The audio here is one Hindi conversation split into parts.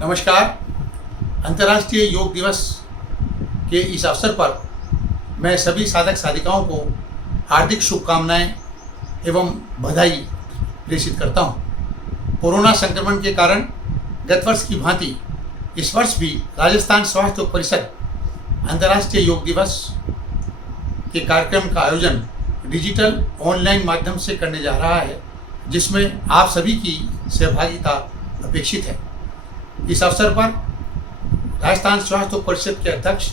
नमस्कार। अंतर्राष्ट्रीय योग दिवस के इस अवसर पर मैं सभी साधक साधिकाओं को हार्दिक शुभकामनाएं एवं बधाई प्रेषित करता हूं। कोरोना संक्रमण के कारण गत वर्ष की भांति इस वर्ष भी राजस्थान स्वास्थ्य परिषद अंतर्राष्ट्रीय योग दिवस के कार्यक्रम का आयोजन डिजिटल ऑनलाइन माध्यम से करने जा रहा है, जिसमें आप सभी की सहभागिता अपेक्षित है। इस अवसर पर राजस्थान स्वास्थ्य परिषद के अध्यक्ष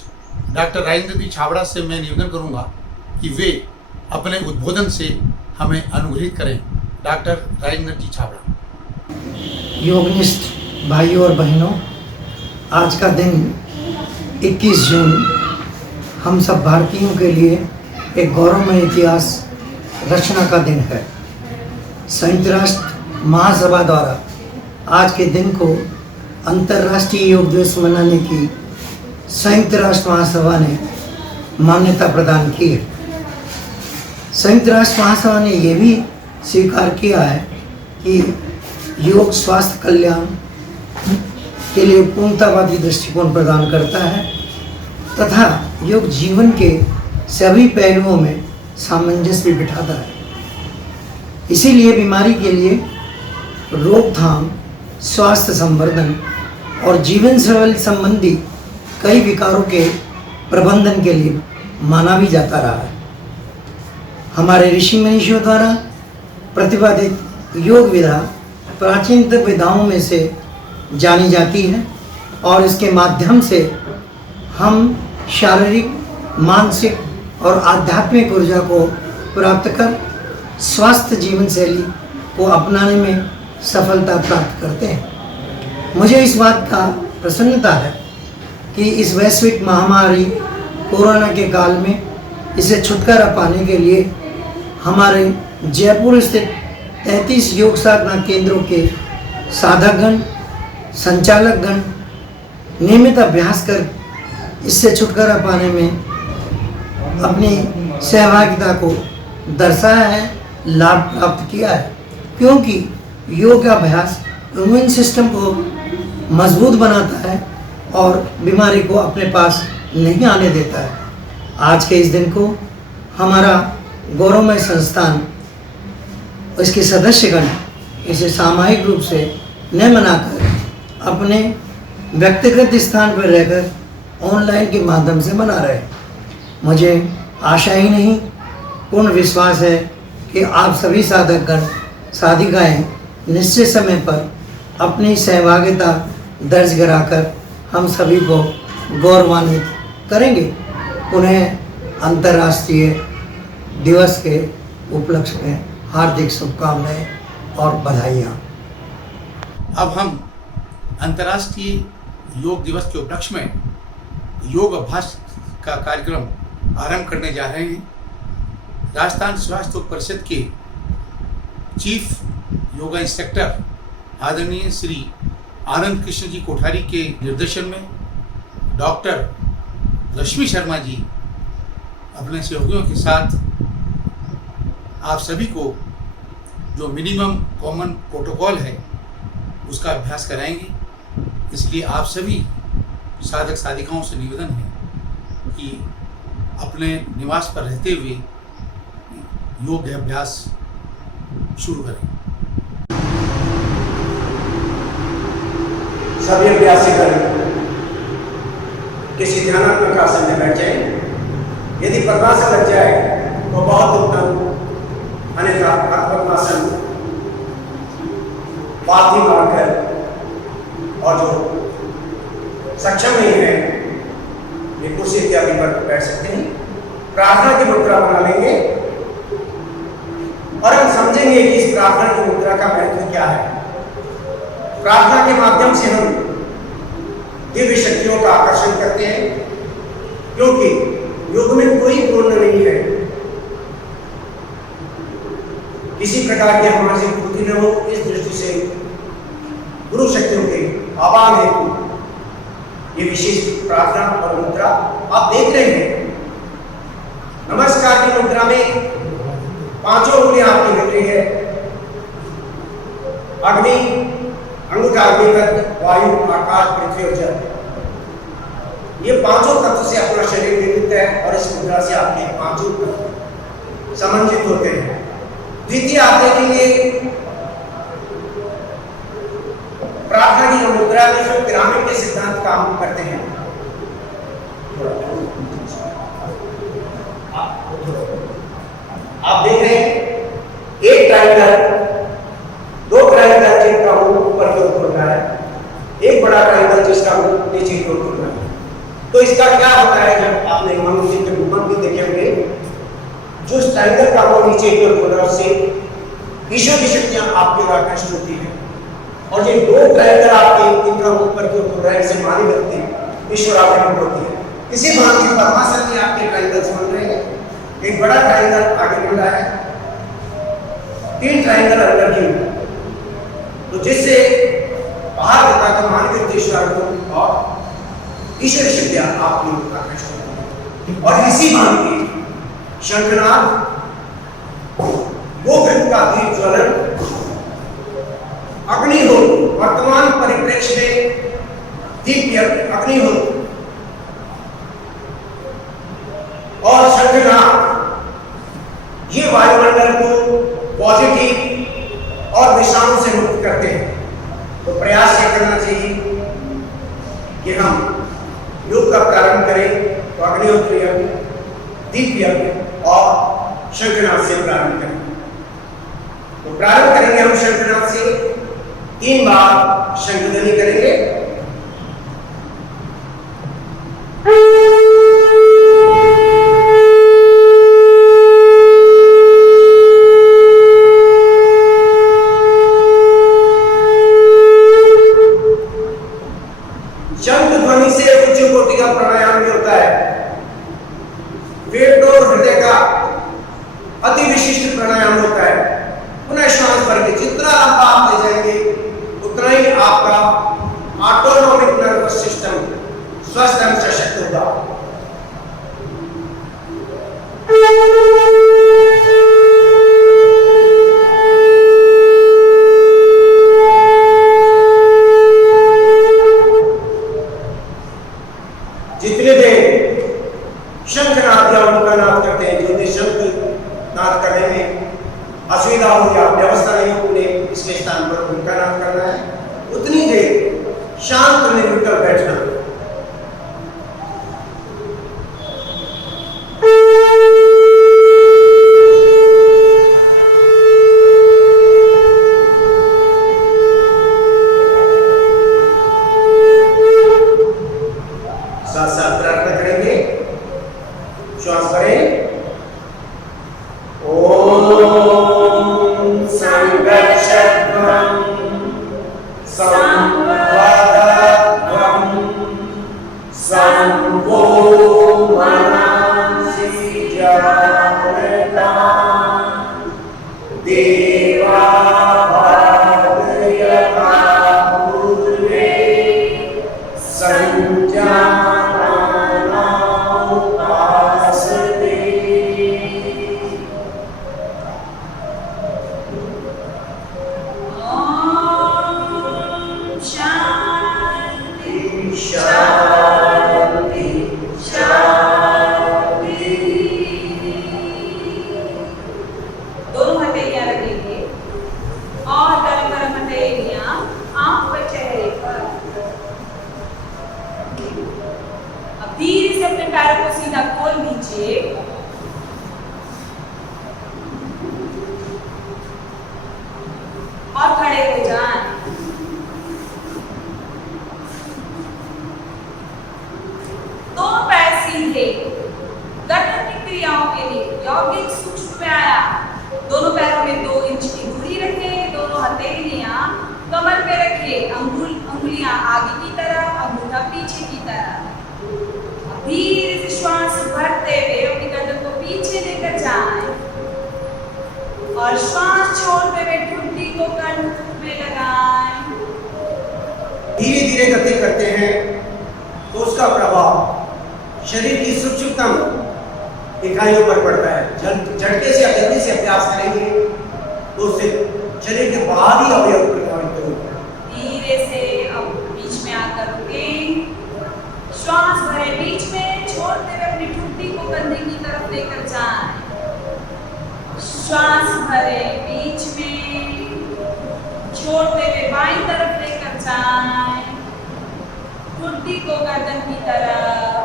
डॉक्टर राजेंद्र जी छाबड़ा से मैं निवेदन करूंगा कि वे अपने उद्बोधन से हमें अनुग्रहित करें। डॉक्टर राजेंद्र जी छाबड़ा। योगनिष्ठ भाइयों और बहनों, आज का दिन 21 जून हम सब भारतीयों के लिए एक गौरवमय इतिहास रचना का दिन है। संयुक्त राष्ट्र महासभा द्वारा आज के दिन को अंतर्राष्ट्रीय योग दिवस मनाने की संयुक्त राष्ट्र महासभा ने मान्यता प्रदान की है। संयुक्त राष्ट्र महासभा ने यह भी स्वीकार किया है कि योग स्वास्थ्य कल्याण के लिए पूर्णतावादी दृष्टिकोण प्रदान करता है तथा योग जीवन के सभी पहलुओं में सामंजस्य भी बिठाता है। इसीलिए बीमारी के लिए रोकथाम, स्वास्थ्य संवर्धन और जीवन शैली संबंधी कई विकारों के प्रबंधन के लिए माना भी जाता रहा है। हमारे ऋषि मनीषियों द्वारा प्रतिपादित योग विधा प्राचीनतम विधाओं में से जानी जाती है और इसके माध्यम से हम शारीरिक, मानसिक और आध्यात्मिक ऊर्जा को प्राप्त कर स्वस्थ जीवन शैली को अपनाने में सफलता प्राप्त करते हैं। मुझे इस बात का प्रसन्नता है कि इस वैश्विक महामारी कोरोना के काल में इसे छुटकारा पाने के लिए हमारे जयपुर स्थित 33 योग साधना केंद्रों के साधकगण, संचालकगण नियमित अभ्यास कर इससे छुटकारा पाने में अपनी सहभागिता को दर्शाया है, लाभ प्राप्त किया है। क्योंकि योग का अभ्यास इम्यून सिस्टम को मजबूत बनाता है और बीमारी को अपने पास नहीं आने देता है। आज के इस दिन को हमारा गौरवमय संस्थान, इसके सदस्यगण इसे सामूहिक रूप से न मनाकर अपने व्यक्तिगत स्थान पर रहकर ऑनलाइन के माध्यम से मना रहे हैं। मुझे आशा ही नहीं, पूर्ण विश्वास है कि आप सभी साधकगण, साधिकाएँ निश्चित समय पर अपनी सहभागिता दर्ज कराकर हम सभी को गौरवान्वित करेंगे। पुनः अंतर्राष्ट्रीय दिवस के उपलक्ष्य में हार्दिक शुभकामनाएं और बधाइयाँ। अब हम अंतर्राष्ट्रीय योग दिवस के उपलक्ष्य में योग अभ्यास का कार्यक्रम आरंभ करने जा रहे हैं। राजस्थान स्वास्थ्य परिषद के चीफ योगा इंस्ट्रक्टर आदरणीय श्री आनंद कृष्ण जी कोठारी के निर्देशन में डॉक्टर रश्मि शर्मा जी अपने सहयोगियों के साथ आप सभी को जो मिनिमम कॉमन प्रोटोकॉल है उसका अभ्यास कराएंगे। इसलिए आप सभी साधक साधिकाओं से निवेदन है कि अपने निवास पर रहते हुए योग अभ्यास शुरू करें। सभी अभ्यासी करें, किसी ध्यानात्मक आसन में बैठ जाए। यदि पद्मासन लग जाए तो बहुत उत्तम, अन्यथा पद्मासन पालथी मारकर, और जो सक्षम नहीं है ये कुर्सी इत्यादि पर बैठ सकते हैं। प्रार्थना की मुद्रा बना लेंगे और हम समझेंगे कि इस प्रार्थना की मुद्रा का महत्व क्या है। प्रार्थना के माध्यम से हम दिव्य शक्तियों का आकर्षण करते हैं, क्योंकि योग में कोई पूर्ण नहीं है। किसी प्रकार की हमारी त्रुटि न हो, इस दृष्टि से गुरु शक्तियों के आह्वान हेतु ये विशेष प्रार्थना और मुद्रा आप देख रहे हैं। नमस्कार की मुद्रा में पांचों उंगलियां आपकी मिल रही है। अग्नि अंगूठा अग्नि तक वायु, आकाश, पृथ्वी और जल, ये पांचों तत्व से अपना शरीर निर्मित है और इस मुद्रा से आपके पांचों तत्व समन्वित होते हैं। द्वितीय आप देखेंगे प्रार्थना की जो मुद्रा में जो पिरामिड के सिद्धांत काम करते हैं। आप देख रहे हैं एक ट्रायंगल, दो ट्रायंगल जिनका मुंह ऊपर की ओर खुल रहा है, एक बड़ा ट्रायंगल जिसका मुंह नीचे की ओर खुल रहा है। तो इसका क्या होता है, जब आपने मनुष्य के मुख भी देखे होंगे, जो ट्रायंगल का मुंह नीचे की ओर खुल रहा है उससे ईश्वर की शक्तियां आपके ओर आकर्षित होती हैं। और ये दो ट्रायंगल आपके इनका मुंह ऊपर की ओर खुल रहा है, इसे मानी लगती है, ईश्वर आकर्षित होती है। इसी भांति पद्मासन में आपके ट्रायंगल्स बन रहे हैं। एक बड़ा ट्रायंगल आगे बढ़ रहा है, तीन ट्रायंगल अंदर की, तो जिससे बाहर होता है मान के ईश्वर को और ईश्वरी शक्तियां आपकी आकर्षित होती हैं। और इसी भांति शंखनाद, गोवृत्त का दीप ज्वलन, अग्निहोत्र, वर्तमान परिप्रेक्ष्य में दीप अग्निहोत्र और शंखनाद, ये वायुमंडल को पॉजिटिव और विषाणु से मुक्त करते हैं। तो प्रयास ये करना चाहिए कि हम योग का प्रारंभ करें तो अग्निहोत्र यज्ञ, दीप यज्ञ और शंखनाद से प्रारंभ करें। तो प्रारंभ करेंगे हम शंखनाद से, 3 बार शंखध्वनि करेंगे। शंख ध्वनि से उच्च कोटि का प्राणायाम भी होता है। पेट और हृदय का अति विशिष्ट प्राणायाम होता है। पुनः श्वास भर के जितना लंबा आप ले जाएंगे उतना ही आपका ऑटोनॉमिक नर्वस सिस्टम स्वस्थ एवं सशक्त होगा। जितने देर शंखनाद या उनका नाद करते हैं, जो देर शंख नाद करने में असुविधा हो या व्यवस्था नहीं हो, उन्हें इसके स्थान पर उनका नाद करना है। उतनी देर शांत निर्विकल्प बैठना। साथ साथ प्रार्थना करेंगे। श्वास भरें। ओम संगच्छध्वं संवदध्वं संवो मनांसि जागृता देवा भागयता पूर्वे संजानाना उपासते। शांति शांति। दोनों हथेलियां रखेंगे और गरम गरम हथेलियां आंख पर, चेहरे पर। अब धीरे से अपने पैरों को सीधा खोल दीजिए और खड़े हो जाएं। दोनों पैर सीधे। गर्दन की क्रियाओं के लिए यौगिक सूक्ष्म व्यायाम। दोनों पैरों में 2 इंच की दूरी रखें। दोनों हथेलियां कमर पे रखिए। अंगुलियां आगे की तरफ, अंगूठा पीछे की तरफ। धीरे से श्वास भरते हुए अपनी गर्दन को पीछे लेकर जाएं और श्वास छोड़ते हुए ठुड्डी को कंठ में लगाएं। धीरे धीरे गति करते हैं तो उसका प्रभाव शरीर की सूक्ष्मतम इकाइयों पर पड़ता है। झटके से जल्दी से अभ्यास करेंगे तो उससे शरीर के बाहरी अवयव प्रभावित होंगे। धीरे से अब करें बीच में, छोड़ते हुए बाईं तरफ लेकर जाएं, ठुड्डी को गर्दन की तरफ,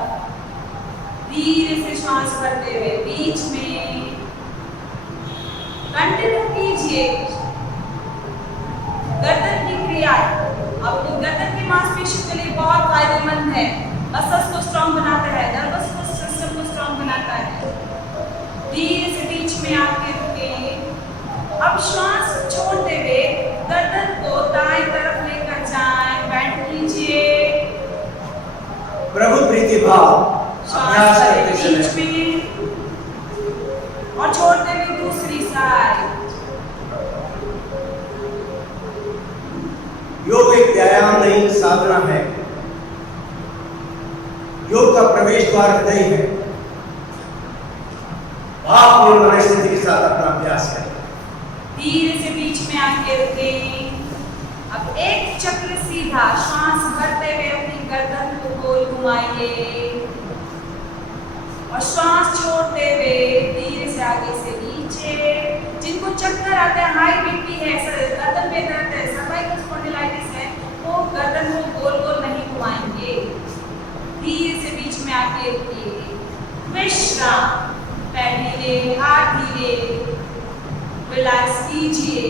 धीरे से श्वास भरते हुए बीच में, कंटिन्यू कीजिए गर्दन की क्रिया। आपको गर्दन की मांसपेशियों के लिए बहुत फायदेमंद है, मसल्स को स्ट्रॉन्ग बनाता है, नर्वस सिस्टम को स्ट्रॉन्ग बनाता है। धीरे से बीच में आके रुके। अब श्वास छोड़ते हुए गर्दन को दाएं तरफ लेकर जाएं, बैंड कीजिए, प्रभु प्रीति भाव अभ्यास श्वास करते करें बीच समय में और छोड़ते हुए दूसरी साइड। योग एक व्यायाम नहीं, साधना है। योग का प्रवेश द्वार हृदय है। भावपूर्ण मनस्थिति के साथ अपना अभ्यास करें। धीरे से बीच में आके रुके। अब एक चक्र सीधा श्वास भरते हुए अपनी गर्दन को गोल घुमाइए और श्वास छोड़ते हुए धीरे से आगे से नीचे। जिनको चक्कर आते हैं, हाई बीपी है, गर्दन में दर्द है, सर्वाइकल स्पॉन्डिलाइटिस है, वो गर्दन को गोल गोल नहीं घुमाएंगे। धीरे से बीच में आके रुकिए। विश्राम, पैर ढीले, हाथ ढीले, रिलैक्स कीजिए।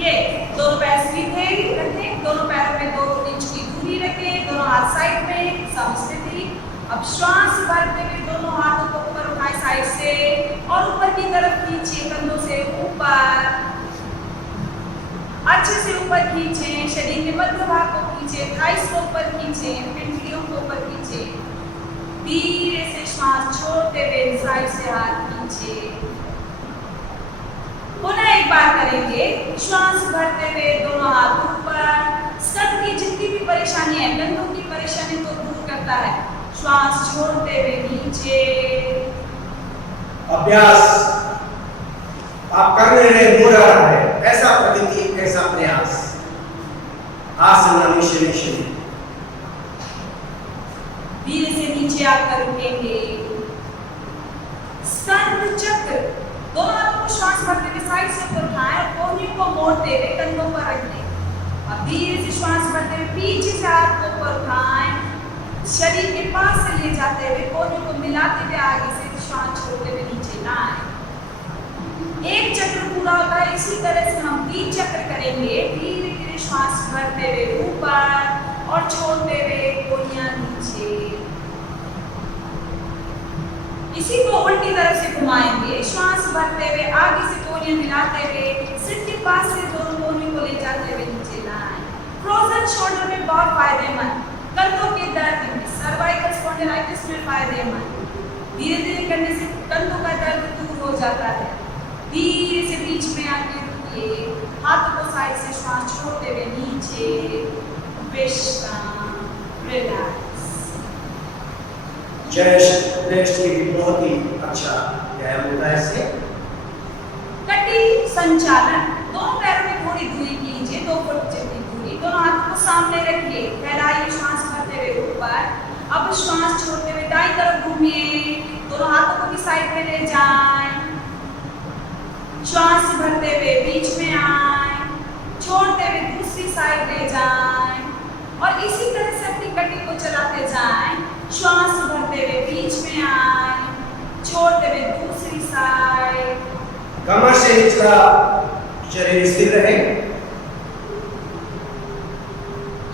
ये दोनों पैर सीधे रखें, दोनों पैरों में 2 इंच की दूरी रखें, दोनों हाथ साइड में, समस्थिति। अब श्वास भरते हुए दोनों हाथों को ऊपर उठाएं साइड से और ऊपर की तरफ खींचिए, कंधों से ऊपर, अच्छे से ऊपर खींचें, शरीर के मध्य भाग को खींचें, थाइस को ऊपर खींचें, पिंडलियों को ऊपर खींचें। धीरे से श्वास छोड़ते हुए साइड से हाथ खींचिए। पुनः एक बार करेंगे। श्वास भरते हुए दोनों हाथ ऊपर, सर की जितनी भी परेशानी है, कंधों की परेशानी को दूर करता है। श्वास छोड़ते हुए नीचे। अभ्यास आप कर रहे हैं, हो रहा है, ऐसा प्रगति, ऐसा प्रयास। आसन शनि शनि। धीरे से नीचे आकर रुकेंगे। स्कंद चक्र, दोनों हाथों को श्वास भरते हुए साइड से ऊपर उठाएं और कोहनी को मोड़ते हुए कंधों पर रख दें। अब धीरे से श्वास भरते हुए पीछे से हाथ को ऊपर उठाएं, शरीर के पास से ले जाते हुए कोहनी को मिलाते हुए आगे से श्वास छोड़ते हुए नीचे लाएं। एक चक्र पूरा होता है, इसी तरह से हम 3 चक्र करेंगे। धीरे धीरे श्वास भरते हुए ऊपर और छोड़ते हुए कोहनियां नीचे। इसी को उल्टी तरफ से घुमाएंगे। श्वास भरते हुए आगे से कोहनियां मिलाते हुए सिर के पास से दोनों कोहनी को ले जाते हुए नीचे लाएं। फ्रोजन शोल्डर में बहुत फायदेमंद, कंधों के दर्द में, सर्वाइकल स्पॉन्डिलाइटिस में फायदेमंद। धीरे धीरे करने से कंधों का दर्द दूर हो जाता है। धीरे से बीच में आके रुकिए, हाथों को साइड से श्वास छोड़ते हुए नीचे। विश्राम, रिलैक्स। चेस्ट की भी बहुत ही अच्छा व्यायाम होता है इससे। कटी संचालन, दोनों पैरों में थोड़ी दूरी कीजिए, 2 फुट जितनी दूरी। दोनों हाथों को सामने रखिए, फैलाइए श्वास भरते हुए ऊपर। अब श्वास छोड़ते हुए दाईं तरफ घूमिए, दोनों हाथों को भी साइड में ले जाएं। श्वास भरते हुए बीच में आए, छोड़ते हुए दूसरी साइड ले जाएं और इसी तरह से अपनी कटी को चलाते जाएं। श्वास भरते हुए बीच में आए, छोड़ते हुए दूसरी साइड। कमर से निचला शरीर स्थिर रहे।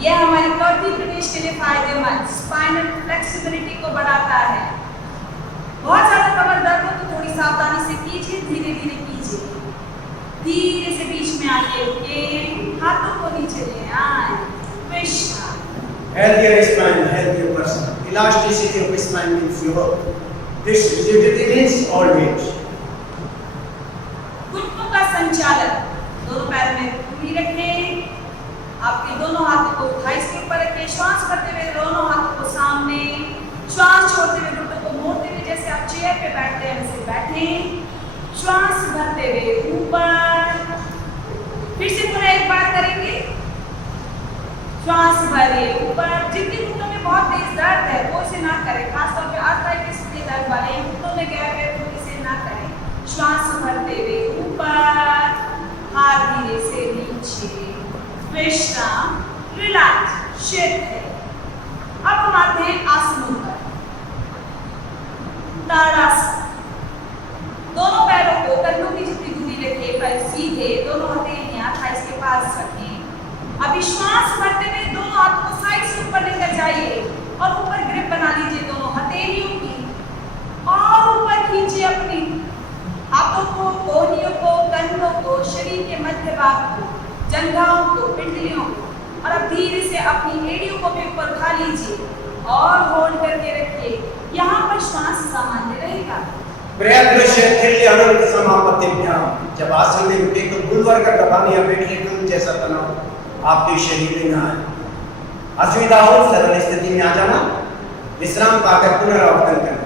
यह हमारे कवटी प्रदेश के लिए फायदेमंद, स्पाइनल फ्लेक्सिबिलिटी को बढ़ाता है। बहुत ज्यादा कमर दर्द हो तो थोड़ी सावधानी से कीजिए, धीरे धीरे कीजिए। धीरे से बीच में आके रुके, हाथों को नीचे ले आए। विश्राम। Healthier spine, healthier person. Elasticity of spine means your this rigidity means always. घुटनों का संचालन, दोनों पैरों में पूरी रखें। आपके दोनों हाथों को थाइस के ऊपर रखें। श्वास करते हुए दोनों हाथों को सामने, श्वास छोड़ते हुए घुटनों को मोड़ते हुए जैसे आप चेयर पे बैठते हैं वैसे बैठें। श्वास भरते हुए ऊपर। फिर से पूरा एक बार करेंगे। श्वास भरिए ऊपर। जिनके घुटनों में बहुत तेज दर्द है वो इसे ना करें, खासतौर पे आर्थराइटिस के दर्द वाले घुटनों में गैप है तो इसे ना करें। श्वास भरते हुए ऊपर विश्राम, रिलैक्स, शीत है। अब हम आते हैं आसनों पर। ताड़ासन। दोनों पैरों को कंधों की जितनी दूरी रखे, पैर सीधे, दोनों हथेलियां थाइस के पास रखें। अभी श्वास भरते हुए दोनों हाथों को साइड से ऊपर लेकर जाइए और ऊपर ग्रिप बना लीजिए दोनों हथेलियों की और ऊपर खींचिए अपनी हाथों को, कोहनियों को, कंधों को, शरीर के मध्य भाग को, जंघाओं को, पिंडलियों को, और अब धीरे से अपनी एड़ियों को भी ऊपर उठा लीजिए और होल्ड करके रखिए। यहाँ पर श्वास सामान्य रहेगा। जब आसन में रुके तो बुलवर का दबाव या वेंटिलेटर जैसा तनाव आपके शरीर में ना आए। असुविधा हो सरल स्थिति में आ जाना, विश्राम पाकर पुनरावर्तन करना।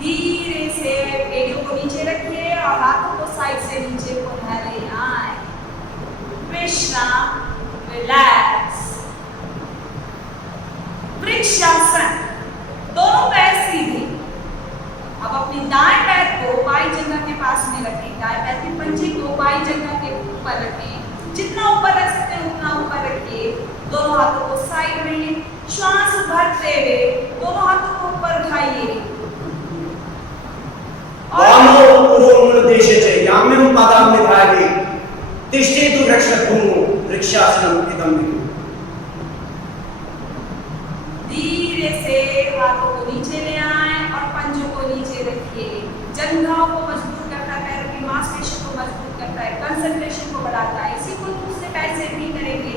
धीरे से एड़ियों को नीचे रखिए और हाथों को साइड से नीचे पुनः ले आए। विश्राम, रिलैक्स। वृक्षासन। दोनों पैर सीधे। अब अपनी दाएं पैर को बाई जंघा के पास में रखें। दाएं पैर के पंजे को बाई जंघा के ऊपर रखें। जितना ऊपर रख सकते हैं उतना ऊपर रखिए। दोनों हाथों को साइड में, श्वास भरते हुए दोनों हाथों को ऊपर उठाइए। धीरे से हाथों को नीचे ले आए और पंजों को नीचे रखिए। जंघाओं को मजबूत करता है, पैरों की मांसपेशियों को मजबूत करता है, कंसंट्रेशन को बढ़ाता है। इसी को दूसरे पैर से भी करेंगे।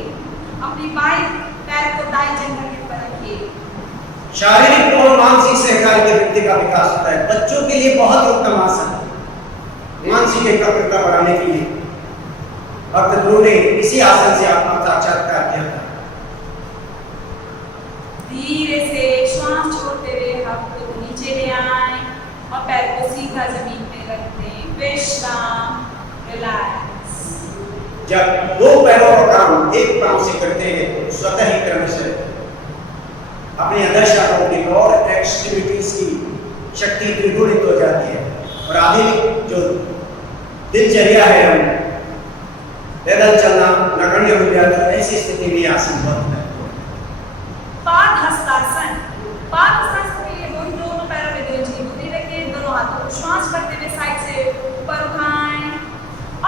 अपनी बाएं पैर को दाएं जंघा के ऊपर रखिए। शारीरिक और मानसिक सहकार के व्यक्ति का विकास होता है। बच्चों के लिए बहुत उत्तम आसन है। मानसिक एकाग्रता बढ़ाने के लिए भक्त गुरु ने इसी आसन से आत्मा साक्षात्कार किया था। धीरे से श्वास छोड़ते हुए हाथों को नीचे ले आए और पैर को सीधा जमीन पे रख दें। विश्राम, रिलैक्स। जब दो पैरों का काम एक पांव से करते हैं तो स्वतः ही क्रम से अपनी अदर्श और एक्सट्रीमिटीज की शक्ति त्रिगुणित हो जाती है और आधुनिक जो दिनचर्या है, हम पैदल चलना नगण्य हो जाता है। ऐसी स्थिति में आसन बहुत है। पादहस्तासन। पादहस्तासन के लिए दोनों पैरों में दूरी रखें। दोनों हाथों को श्वास करते हुए साइड से ऊपर उठाएं।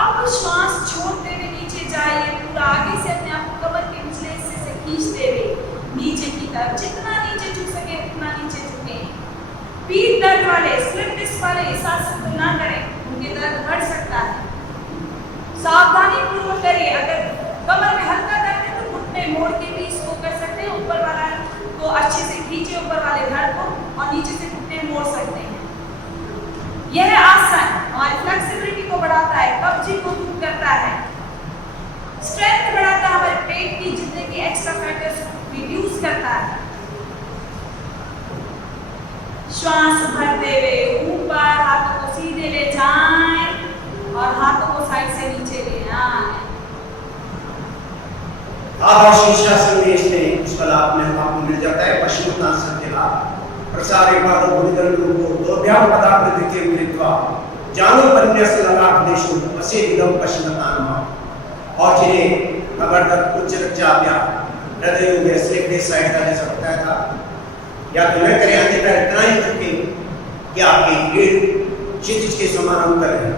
अब श्वास छोड़ते हुए नीचे जाइए। पूरा आगे से अपने आप को कमर के निचले हिस्से से खींचते हुए नीचे की तरफ, जितना नीचे झुक सके उतना नीचे झुकें। पीठ दर्द वाले, स्लिप डिस्क वाले इस आसन को ना करें, उनके दर्द बढ़ सकता है। सावधानी पूर्वक करिए। अगर कमर में हल्का दर्द है तो घुटने मोड़ के भी इसको कर सकते हैं। ऊपर वाला को अच्छे से खींचे, ऊपर वाले धड़ को, और नीचे से घुटने मोड़ सकते हैं। यह आसन हमारी फ्लेक्सिबिलिटी को बढ़ाता है, कब्जी को दूर करता है, स्ट्रेंथ बढ़ाता है, हमारे पेट की जितने भी एक्स्ट्रा फैटर्स रिड्यूस करता है। श्वास भरते हुए ऊपर हाथों को सीधे ले जाएं और हाथों को साइड से नीचे ले आएं। आधा शीर्षासन में इसमें उसका लाभ में आपको मिल जाता है। पश्चिमोत्तासन के लाभ प्रसारे पादों को दोभ्याम पदार्थ द्वितीय मिलित्वा जानो पन्यासलाक देशों वसे विदम पश्चिमतानमा। और जिन्हें अवर्धक उच्च रक्तचाप या हृदय रोग या स्लिप डिस्क साइड का जैसा बताया था, या तो न करें अन्यथा इतना ही झुके कि आपकी रीढ़ क्षितिज के समान अंतर है।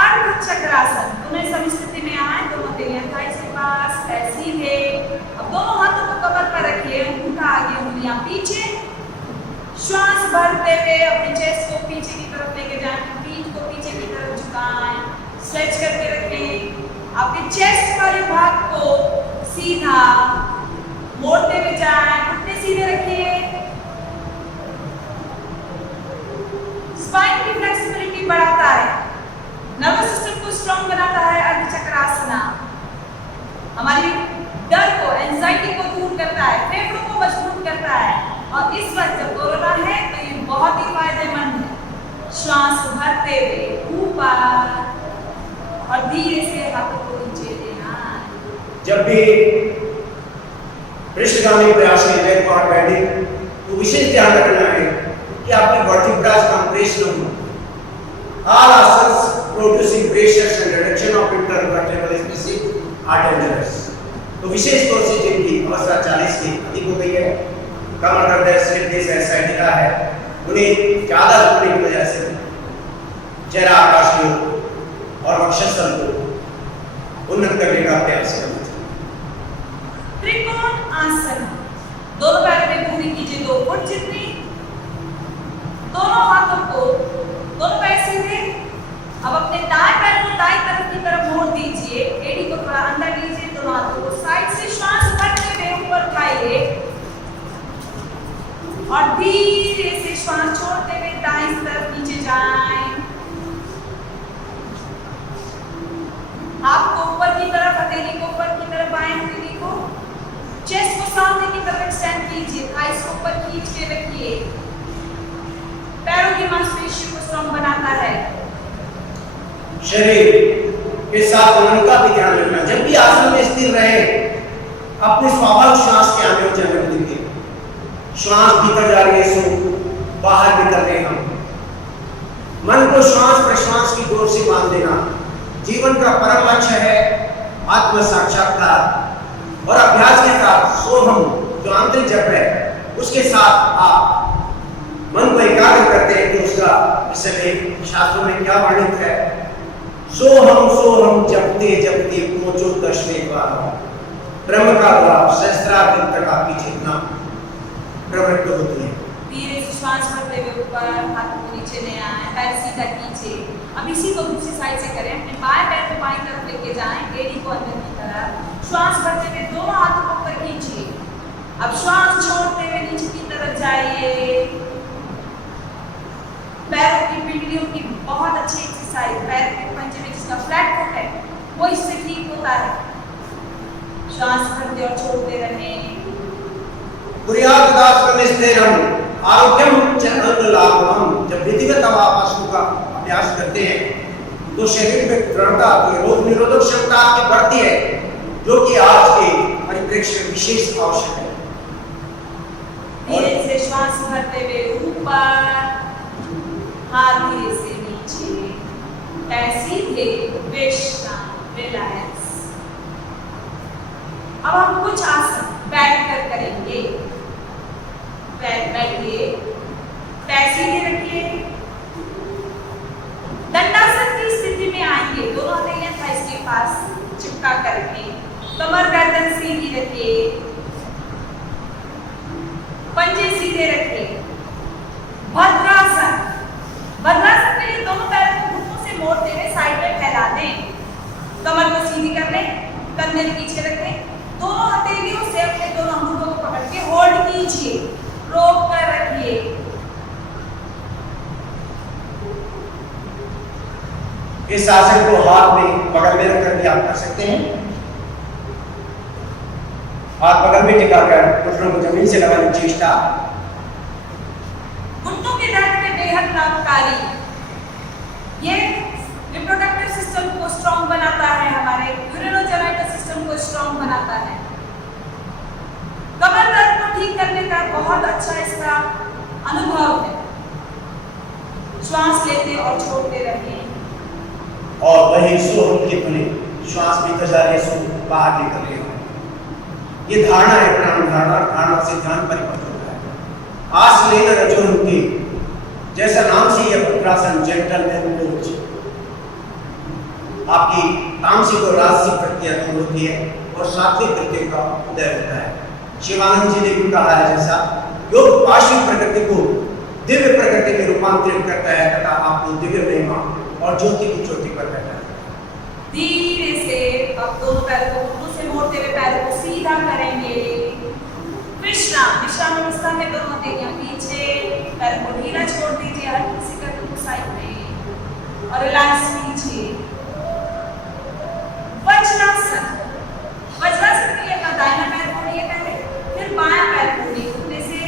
अर्ध चक्रासन। दोनों सम स्थिति में आए, दोनों हथेलियां थाइस के पास, पैर सीधे। अब दोनों हाथों को कमर पर रखिए, अंगूठा आगे, उंगलियां पीछे। श्वास भरते हुए अपने चेस्ट को पीछे की तरफ लेके जाएं, पीठ को पीछे की तरफ झुकाएं, स्ट्रेच करके रखें। आपके चेस्ट वाले भाग को सीधा मोड़ते हुए जाएं, घुटने सीधे रखिए। स्पाइन की फ्लेक्सिबिलिटी बढ़ाता है, नर्वस सिस्टम को स्ट्रॉन्ग बनाता है। अर्ध चक्रासना हमारी डर को, एंजाइटी को दूर करता है, फेफड़ों को मजबूत करता है। और इस वक्त जब कोरोना है तो ये बहुत ही फायदेमंद है। श्वास भरते हुए ऊपर और धीरे से हाथों को नीचे लेना। जब भी पृष्ठगामी प्रयास में बैकवर्ड बेंडिंग तो विशेष ध्यान रखना है कि आपकी वर्टिब्रास कंप्रेस न हो। All asanas producing pressures and reduction of intervertebral spaces are dangerous. तो विशेष तौर से जिनकी अवस्था 40 की अधिक हो गई है, कमर का दर्द, स्लिप डिस्क है, साइटिका है, उन्हें ज्यादा झुकने की वजह से चेहरा आकाश को और वक्षस्थल को उन्नत करने का प्रयास करना चाहिए। त्रिकोण आसन, दोनों पैरों में पूरी कीजिए 2 फुट जितनी, दोनों हाथों को दोनों पैर सीधे। अब अपने दाएं पैर को दाएं तरफ की तरफ मोड़ दीजिए, एड़ी को थोड़ा अंदर लीजिए, दोनों हाथों को साइड से श्वास भरते हुए ऊपर उठाइए और धीरे से श्वास छोड़ते हुए दाईं तरफ नीचे जाएं। हाथ को ऊपर की तरफ, हथेली को ऊपर की तरफ, बाएं हथेली को चेस्ट को सामने की तरफ एक्सटेंड कीजिए, थाइस को ऊपर खींच के रखिए। पैरों की मांसपेशियों को स्ट्रॉन्ग बनाता है। शरीर के साथ मन का भी ध्यान रखना। जब भी आसन में स्थिर रहे, अपने स्वाभाविक श्वास के आने और जाने को देखिए। श्वास भीतर जा रही है, सो बाहर निकल रहे हम। मन को श्वास प्रश्वास की डोर से बांध देना जीवन का परम लक्ष्य है, आत्म साक्षात्कार। और अभ्यास के साथ सोहम जो आंतरिक जप है, उसके साथ आप मन को एकाग्र करते हैं कि उसका इसमें शास्त्रों में क्या वर्णित है। सोहम जपते जपते पहुंचो दशमे द्वार, ब्रह्म का द्वार सहस्त्रार्थ तक आपकी चेतना प्रवृत्त होती है। धीरे से श्वास भरते हुए ऊपर, हाथ को नीचे ले आए, पैर सीधा कीजिए। अब इसी को दूसरी साइड से करें। अपने बाएं पैर को बाईं तरफ लेके जाएं, एड़ी को अंदर की तरफ, श्वास भरते हुए दोनों हाथों को ऊपर खींचिए। अब श्वास छोड़ते हुए नीचे की तरफ जाइए। पैरों की पिंडलियों की बहुत अच्छी एक्सरसाइज, पैर के पंजे में जिसका फ्लैट फुट है वो इससे ठीक होता है। श्वास भरते और छोड़ते रहें। कुर्यादाश्रमे स्थिरम आरोग्यम च अनुलाभम। जब विधिवत आसन का अभ्यास करते हैं तो शरीर में दृढ़ता आती है, रोग निरोधक क्षमता आपकी बढ़ती है, जो कि आज के परिप्रेक्ष्य में विशेष आवश्यक है। धीरे से श्वास भरते हुए ऊपर, हाथ धीरे से नीचे, पैर सीधे, विश्राम, रिलैक्स। अब हम कुछ आसन बैठकर करेंगे। बैठिए, पैर सीधे रखिए, दंडासन की स्थिति में आएंगे। दोनों हथेलियां थाइस के पास चिपका करके, कमर गर्दन सीधी रखिए, पंजे सीधे रखिए। भद्रासन, भद्रासन के लिए दोनों पैरों को घुटनों से मोड़ते हुए साइड में फैला दें, कमर को सीधी कर लें, कंधे पीछे रखें, दोनों हथेलियों से अपने दोनों अंगूठों को पकड़ के होल्ड कीजिए, रोक कर रखिए। इस आसन को हाथ में बगल में रखकर भी आप कर सकते हैं। हाथ बगल में टिकाकर घुटनों को जमीन से लगाने की चेष्टा घुटनों के दर्द में बेहद लाभकारी। ये रिप्रोडक्टिव सिस्टम को स्ट्रॉन्ग बनाता है, हमारे यूरिनोजेनिटल सिस्टम को स्ट्रॉन्ग बनाता है। कमर दर्द को ठीक करने का बहुत अच्छा इसका अनुभव है। श्वास लेते और छोड़ते रहें। और वही सोहम की ध्वनि श्वास भीतर जा रही है, सो बाहर निकल रही है। ये धारणा है, प्राण धारणा, धारणा से ध्यान परिवर्तन होता है। आस लेना रजोन की, जैसा नाम से यह भद्रासन जेंटलमैन पोज, आपकी तामसिक और राजसिक प्रक्रिया दूर होती है और सात्विक प्रकृति का उदय होता है। शिवानंद जी ने भी कहा है, जैसा योग पार्श्विक प्रकृति को दिव्य प्रकृति में रूपांतरित करता है तथा आपको दिव्य महिमा और ज्योति की ज्योति पर बैठा है। धीरे से अब दोनों पैरों को घुटनों से मोड़ते हुए पैरों को सीधा करेंगे। विश्राम, विश्राम अवस्था में दोनों हथेलियां पीछे, पैरों को ढीला छोड़ दीजिए, हल्की सी कदम को साइड में और रिलैक्स कीजिए। वज्रासन, वज्रासन के लिए अपना दाहिना पैर मोड़िए पहले, फिर बायां पैर मोड़िए। घुटने से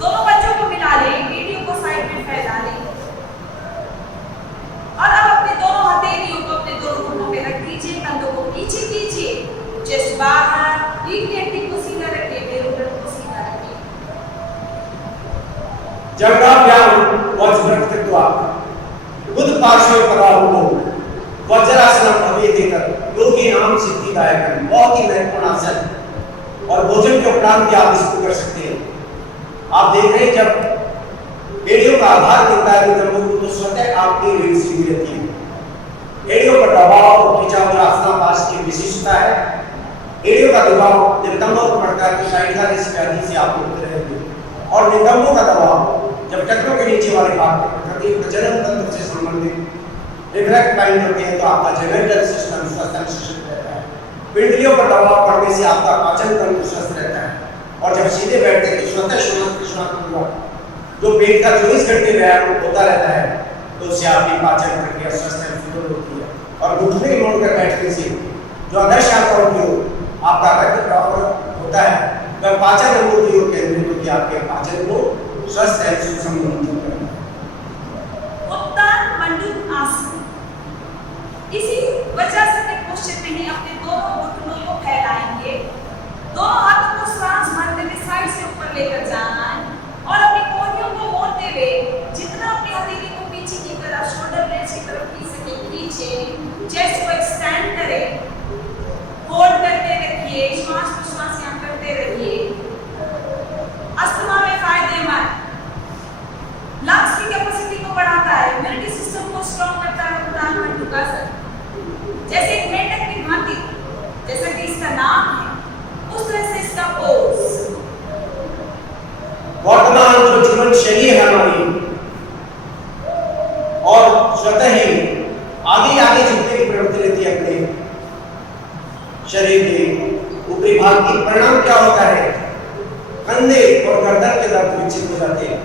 दोनों बच्चों को मिला लें, एड़ियों को साइड में फैला लें और अब अपने दोनों हथेलियों को अपने दोनों घुटनों पे रख दीजिए, कंधों को पीछे कीजिए, चेस्ट बाहर, रीड को सीधा रखिए, मेरुदंड को सीधा रखिए। जंगाभ्याम वज्रकृत कृत्वा बुध पार्श्वे पदाहुः वज्रासनं भवेदेतत् योग के नाम सिद्धिदायक है, बहुत ही महत्वपूर्ण आसन है। और भोजन के उपरांत भी आप इसको कर सकते हैं। आप देख रहे हैं जब एड़ियों का आधार मिलता है नितंबों को, तो स्वतः आपकी रीढ़ सीधी रहती है। एड़ियों पर दबाव और खिंचाव जो आसनापास की विशिष्टता है। एड़ियों का दबाव नितंबों पर पड़ता है तो साइनसाइटिस व्याधि से आप मुक्त रहेंगे। और नितंबों का दबाव जब टखनों के नीचे वाले भाग पर पड़ता है, प्रजनन तंत्र से संबंधित रिफ्लेक्ट पॉइंट होते हैं, तो आपका जेनेटल सिस्टम स्वस्थ रहता है। पिंडलियों पर दबाव पड़ने से आपका पाचन तंत्र स्वस्थ रहता है। और जब सीधे बैठते हैं तो स्वतः श्वास जो पेट का 24 घंटे व्यायाम होता रहता है, तो उससे आपकी पाचन प्रक्रिया स्वस्थ होती है। और घुटने मोड़कर बैठने से जो आदर्श आपका उपयोग आपका रक्त प्रवाह होता है, वह पाचन अंगों की ओर केंद्रित होकर आपके पाचन को स्वस्थ एवं सुषम करता है। उत्तान मंडूक आसन। इसी वज्रासन पोस्चर में ही अपने दोनों घुटनों को फैलाएंगे, दोनों हाथों को सांस भरते हुए साइड से ऊपर लेकर जाना है और अपनी कोहनियों को मोड़ते हुए जितना अपनी हथेली को पीछे की तरफ, शोल्डर ब्लेड की तरफ खींच सके खींचे, चेस्ट को एक्सटेंड करें, होल्ड करके रखिए, श्वास प्रश्वास यहाँ करते रहिए। अस्थमा में फायदेमंद, लंग्स की कैपेसिटी को बढ़ाता है, इम्यूनिटी सिस्टम को स्ट्रॉन्ग करता है। उत्तान मंडूक आसन जैसे एक मेंढक की भांति, जैसा कि इसका नाम है, उस तरह से इसका पोज। वर्तमान जो जीवन शैली है हमारी, और स्वतः ही आगे आगे झुकने की प्रवृत्ति रहती है अपने शरीर के ऊपरी भाग की। परिणाम क्या होता है? कंधे और गर्दन के दर्द विकसित हो जाते हैं।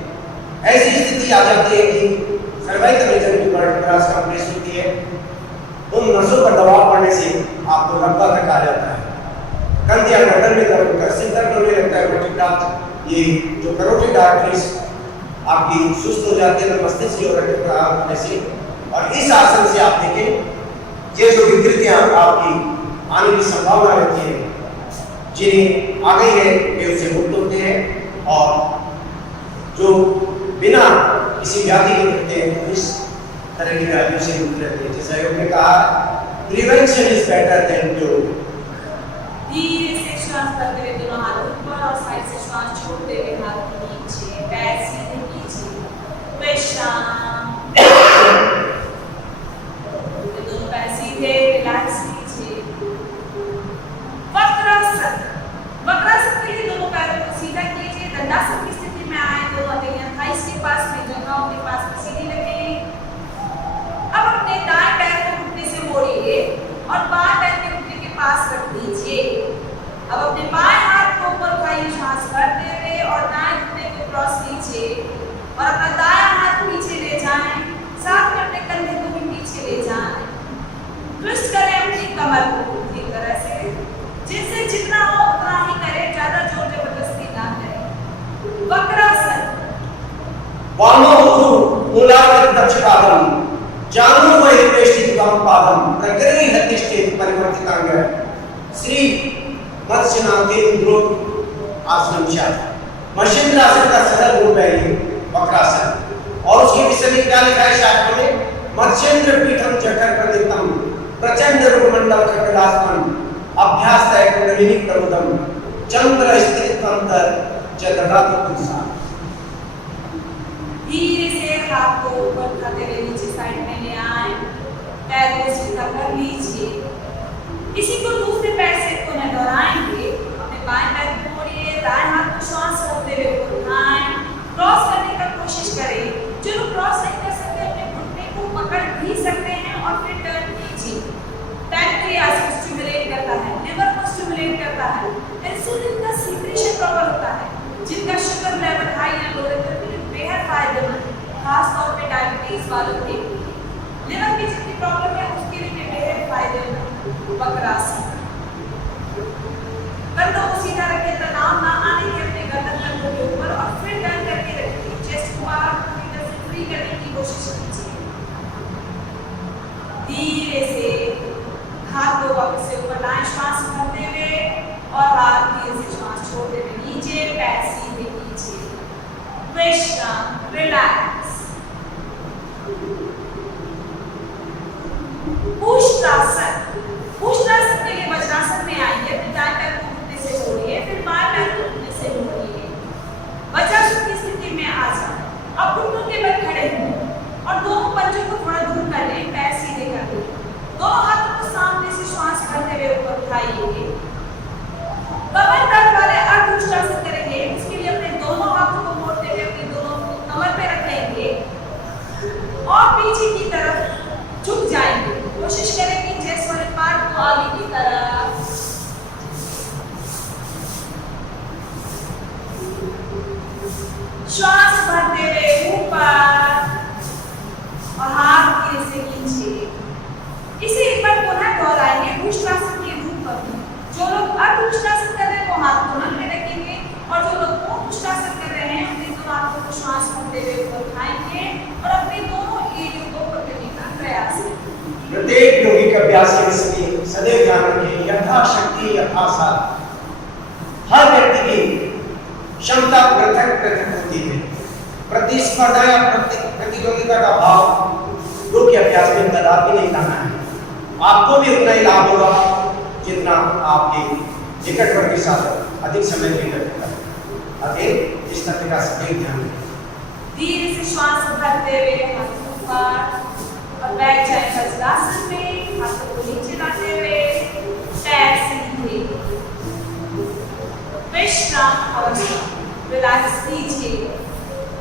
ऐसी स्थिति आ जाती है कि सर्वाइकल रीजन की क्रॉस कंप्रेस होती है, उन नसों पर दबाव पड़ने से आपको लंबा तक आ जाता है। कंधे या गर्दन में दर्द होता है, सिर दर्द होने लगता है, वर्टिब्रल ये जो कैरोटिड आर्टरीज आपकी सुस्त हो जाती है, तो मस्तिष्क की ओर खराब होने से। और इस आसन से आप देखें ये जो विकृतियां आपकी आने की संभावना रहती है, जिन्हें आ गई है वे उससे मुक्त होते हैं। और जो बिना किसी व्याधि के रहते हैं इस तरह की व्याधियों से मुक्त रहते हैं। जैसा योग ने कहा, prevention is better than cure. धीरे से श्वास करते हुए दोनों हाथ ऊपर और साइड से श्वास छोड़ते हुए हाथ नीचे, पैर सीधे नीचे, विश्राम। दोनों पैर सीधे, रिलैक्स नीचे। वक्रासन। वक्रासन के लिए दोनों पैरों को सीधा कीजिए, दंडासन की स्थिति में आए, दोनों हथेलियां थाइस के पास में, जंघाओं के पास में सीधी रखें। अब अपने दाएं पैर को घुटने से मोड़िए और बाएं पैर के घुटने के पास रख दीजिए। अब अपने बाएं हाथ को ऊपर उठाइए, श्वास भरते हुए, और दाएं घुटने को क्रॉस कीजिए और अपना दायां हाथ पीछे ले जाएं, साथ में अपने कंधे को भी पीछे ले जाएं। ट्विस्ट करें अपनी कमर को पूरी तरह से, जिससे जितना हो उतना ही करें, ज्यादा जोर जबरदस्ती ना करें। वक्रासन। वामो मूलाग्र दक्षपादम जानो वैष्टित पादम प्रकृति हतिष्ठित परिवर्तितांग श्री मत्स्यनाथे इंद्रोत आसनम शास्त्र। मत्स्येंद्र आसन का सरल रूप है ये वक्रासन। और उसके विषय में क्या लिखा है शास्त्र में? मत्स्येंद्र पीठम जठर प्रदितम प्रचंड रूपमंडल कपिलासन अभ्यास तय कुंडलिनी प्रमुदम चंद्र स्थित अंतर जगदात पुरुषा। धीरे से हाथ को ऊपर उठाते हुए नीचे साइड में ले आए, पैर को सीधा कर लीजिए। इसी को दूसरे पैर से पुनः दोहराएंगे। अपने बाएं पैर को मोड़िए, दाएं हाथ को श्वास रोकते हुए उठाएं, क्रॉस करने की कोशिश करें। जो लोग क्रॉस नहीं कर सकते अपने घुटने को पकड़ भी सकते हैं और फिर टर्न कीजिए। पैनक्रियास को स्टिमुलेट करता है, लिवर को स्टिमुलेट करता है, इंसुलिन का सीक्रेशन प्रॉपर होता है। जिनका शुगर लेवल हाई या लो रहता है बेहद फायदेमंद, खास तौर पे डायबिटीज वालों के लिए। लिवर की जितनी प्रॉब्लम है उसके लिए बेहद फायदेमंद वक्रासन। कंधों को सीधा रखें, तनाव ना आने के अपने गर्दन कंधों के ऊपर, और फिर टर्न करके रखिए। चेस्ट को बाहर पूरी तरह से फ्री करने की कोशिश कीजिए। धीरे से हाथ को वापस से ऊपर लाएं, श्वास भरते हुए, और हाथ धीरे से श्वास छोड़ते हुए नीचे, पैर सीधे नीचे। विश्राम, रिलैक्स। उष्ट्रासन। भुजंगासन के लिए वज्रासन में आएंगे, फिर दाएं पैर को घुटने से जोड़िए, फिर बाएं पैर को घुटने से जोड़िए। वज्रासन की स्थिति में आ जाए। अब घुटनों के बल खड़े हों और दोनों पंजों को थोड़ा दूर कर लें, पैर सीधे कर लें। दोनों हाथों को सामने से श्वास भरते हुए ऊपर उठाइए। कमर दर्द वाले अर्धउष्टासन करेंगे। उसके लिए अपने दोनों हाथों को मोड़ते हुए अपनी दोनों कमर पे रखेंगे और पीछे की तरफ झुक जाएंगे। कोशिश करें कि चेस्ट वाले पार्ट को आगे की तरफ, श्वास भरते हुए ऊपर और हाथ धीरे से नीचे। इसे एक बार पुनः दोहराएंगे भुजंगासन के रूप में। जो लोग अर्धउष्टासन कर रहे हैं वो हाथ दोनों में रखेंगे और जो लोग भुजंगासन कर रहे हैं अपने दोनों हाथों को श्वास भरते हुए ऊपर उठाएंगे और अपने दोनों एड़ियों को पकड़ने का प्रयास करेंगे। प्रत्येक योगी का अभ्यास इसलिए सदैव ध्यान रखें, यथाशक्ति यथासाध्य। हर व्यक्ति की क्षमता पृथक पृथक होती है। प्रतिस्पर्धा या प्रतियोगिता का भाव योग के अभ्यास में कदापि नहीं लाना है। आपको भी उतना ही लाभ होगा जितना आपके निकटवर्ती साथ अधिक समय देकर अतः इस तथ्य का सदैव ध्यान रखें। धीरे से श्वास भरते हुए हाथ ऊपर और बैठ जाए वज्रासन में। हाथों को नीचे लाते हुए पैर सीधे, विश्राम अवस्था, रिलैक्स कीजिए।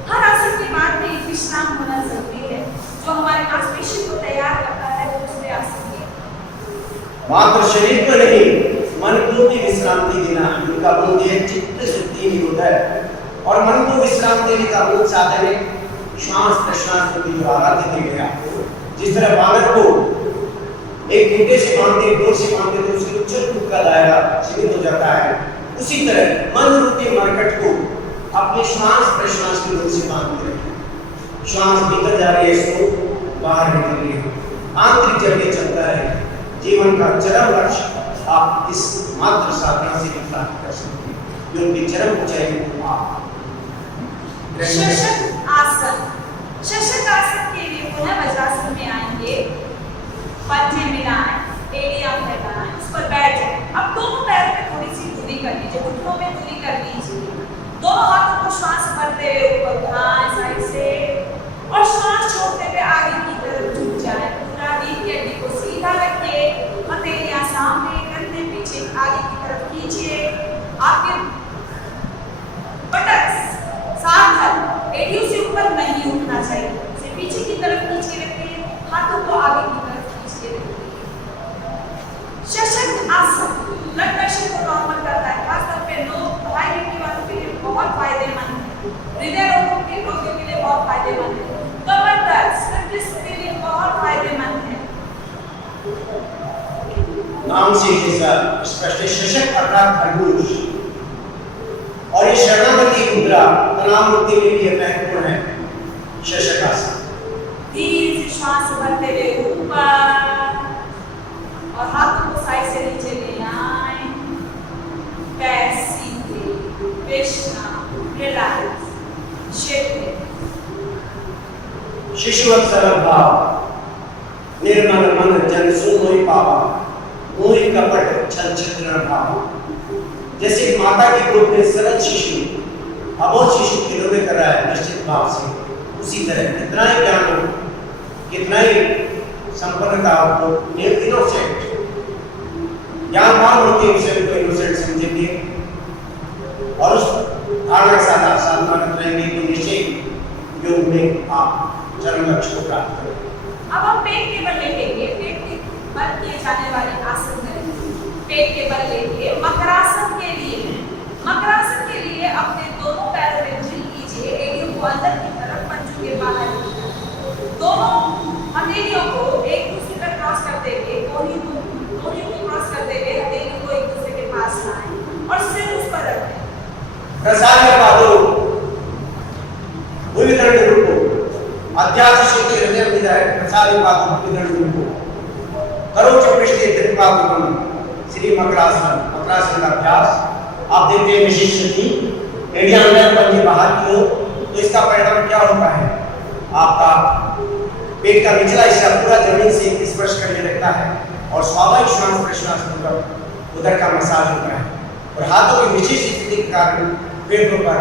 हर आसन के बाद में एक विश्राम होना जरूरी है जो हमारे मांसपेशियों को तैयार करता है दूसरे आसन के। मात्र शरीर को नहीं, मन को भी विश्रांति देना उनका मूल है। चित्त शुद्धि निरोध है और मन को विश्राम देने का मूल साधन है श्वास प्रश्वास के द्वारा दिया गया। जिस तरह बालक को एक खूंटे से बांधते, डोर से बांधते तो उसके उच्चल कूद का दायरा सीमित हो जाता है, उसी तरह मन रूपी मरकट को अपने श्वास प्रश्वास की डोर से बांधते रखें। श्वास भीतर जा रही है, इसको बाहर निकल रही है, आंतरिक जरिए चलता है। जीवन का चरम लक्ष्य आप इस मात्र साधना से प्राप्त कर सकते हैं। जो उनकी चरम ऊंचाई को आप शशक आसन। शशक आसन के लिए पुनः वज्रासन में आएंगे, पंजे मिलाएं, एड़ियां फैलाएं, उस पर बैठ जाएं। अब दोनों पैरों पे थोड़ी सी दूरी कर लीजिए, घुटनों में दूरी कर लीजिए। दोनों हाथों को श्वास भरते हुए ऊपर उठाएं साइड से और श्वास छोड़ते हुए आगे की तरफ झुक जाएं। पूरा रीढ़ की हड्डी को सीधा रखिए, हथेलियां सामने, कंधे पीछे आगे की तरफ खींचिए। आपके बटक्स साधन एड़ियों से ऊपर नहीं उठना चाहिए, इसे पीछे की तरफ खींच के रखिए, हाथों को आगे की तरफ खींच के रखिए। शशक आसन ब्लड प्रेशर को नॉर्मल करता है, खासतौर पे लोग हाई बीपी वालों के लिए बहुत फायदेमंद है, हृदय रोगों के रोगियों के लिए बहुत फायदेमंद है, कमर दर्द स्ट्रेस के लिए बहुत फायदेमंद है। नाम से जैसा स्पष्ट शशक अर्थात खरगोश, और ये शरणागति मुद्रा तनाव मुक्ति के लिए महत्वपूर्ण है। शशक आसन। धीरे से श्वास भरते हुए ऊपर और हाथों को साइड से नीचे ले आए, पैर सीधे, विश्राम, रिलैक्स, शिफ्ट। शिशुवत् सरल भाव, निर्मल मन जन सुन मोहि पावा, मोहि कपट छल छिद्र भाव। जैसे माता की गोद में सरल शिशु अबोध शिशु खिलौने कर रहा है निश्चित भाव से, उसी तरह कितना ही ज्ञान हो, कितना ही संपन्नता हो, इनोसेंट ज्ञानवान होते उसे तो इनोसेंट समझेंगे और उस धारणा के साथ आप साधना करते रहेंगे तो निश्चय योग में आप चरम लक्ष्य को प्राप्त करेंगे। अब हम पेट के बल लेटेंगे, पेट के बल किए जाने वाले आसन करेंगे। पेट के बल लेंगे। मकरासन के लिए अपने दोनों पैरों में ढील कीजिए, एड़ियों को अंदर की तरफ, पंजों के बाहर की तरफ। दोनों हथेलियों को एक दूसरे पर क्रॉस करते हुए, कोहनियों को क्रॉस करते हुए हथेलियों को एक दूसरे के पास लाएं और सिर उस पर रखें। प्रसाद पादो भूमिदंड रूपो अध्यात्म शक्ति हृदय विदाय प्रसाद पादो भूमिदंड रूपो करो चपृष्टि त्रिपादुकम श्री मकरासन। मकरासन का अभ्यास आप देखते हैं विशिष्ट थी, एड़ियां अंदर पंजे बाहर की हो, तो इसका परिणाम क्या होता है? आपका पेट का निचला हिस्सा पूरा जमीन से स्पर्श करने लगता है और स्वाभाविक श्वास प्रश्वास पूर्वक उदर का मसाज होता है और हाथों की विशेष स्थिति के कारण पेटों पर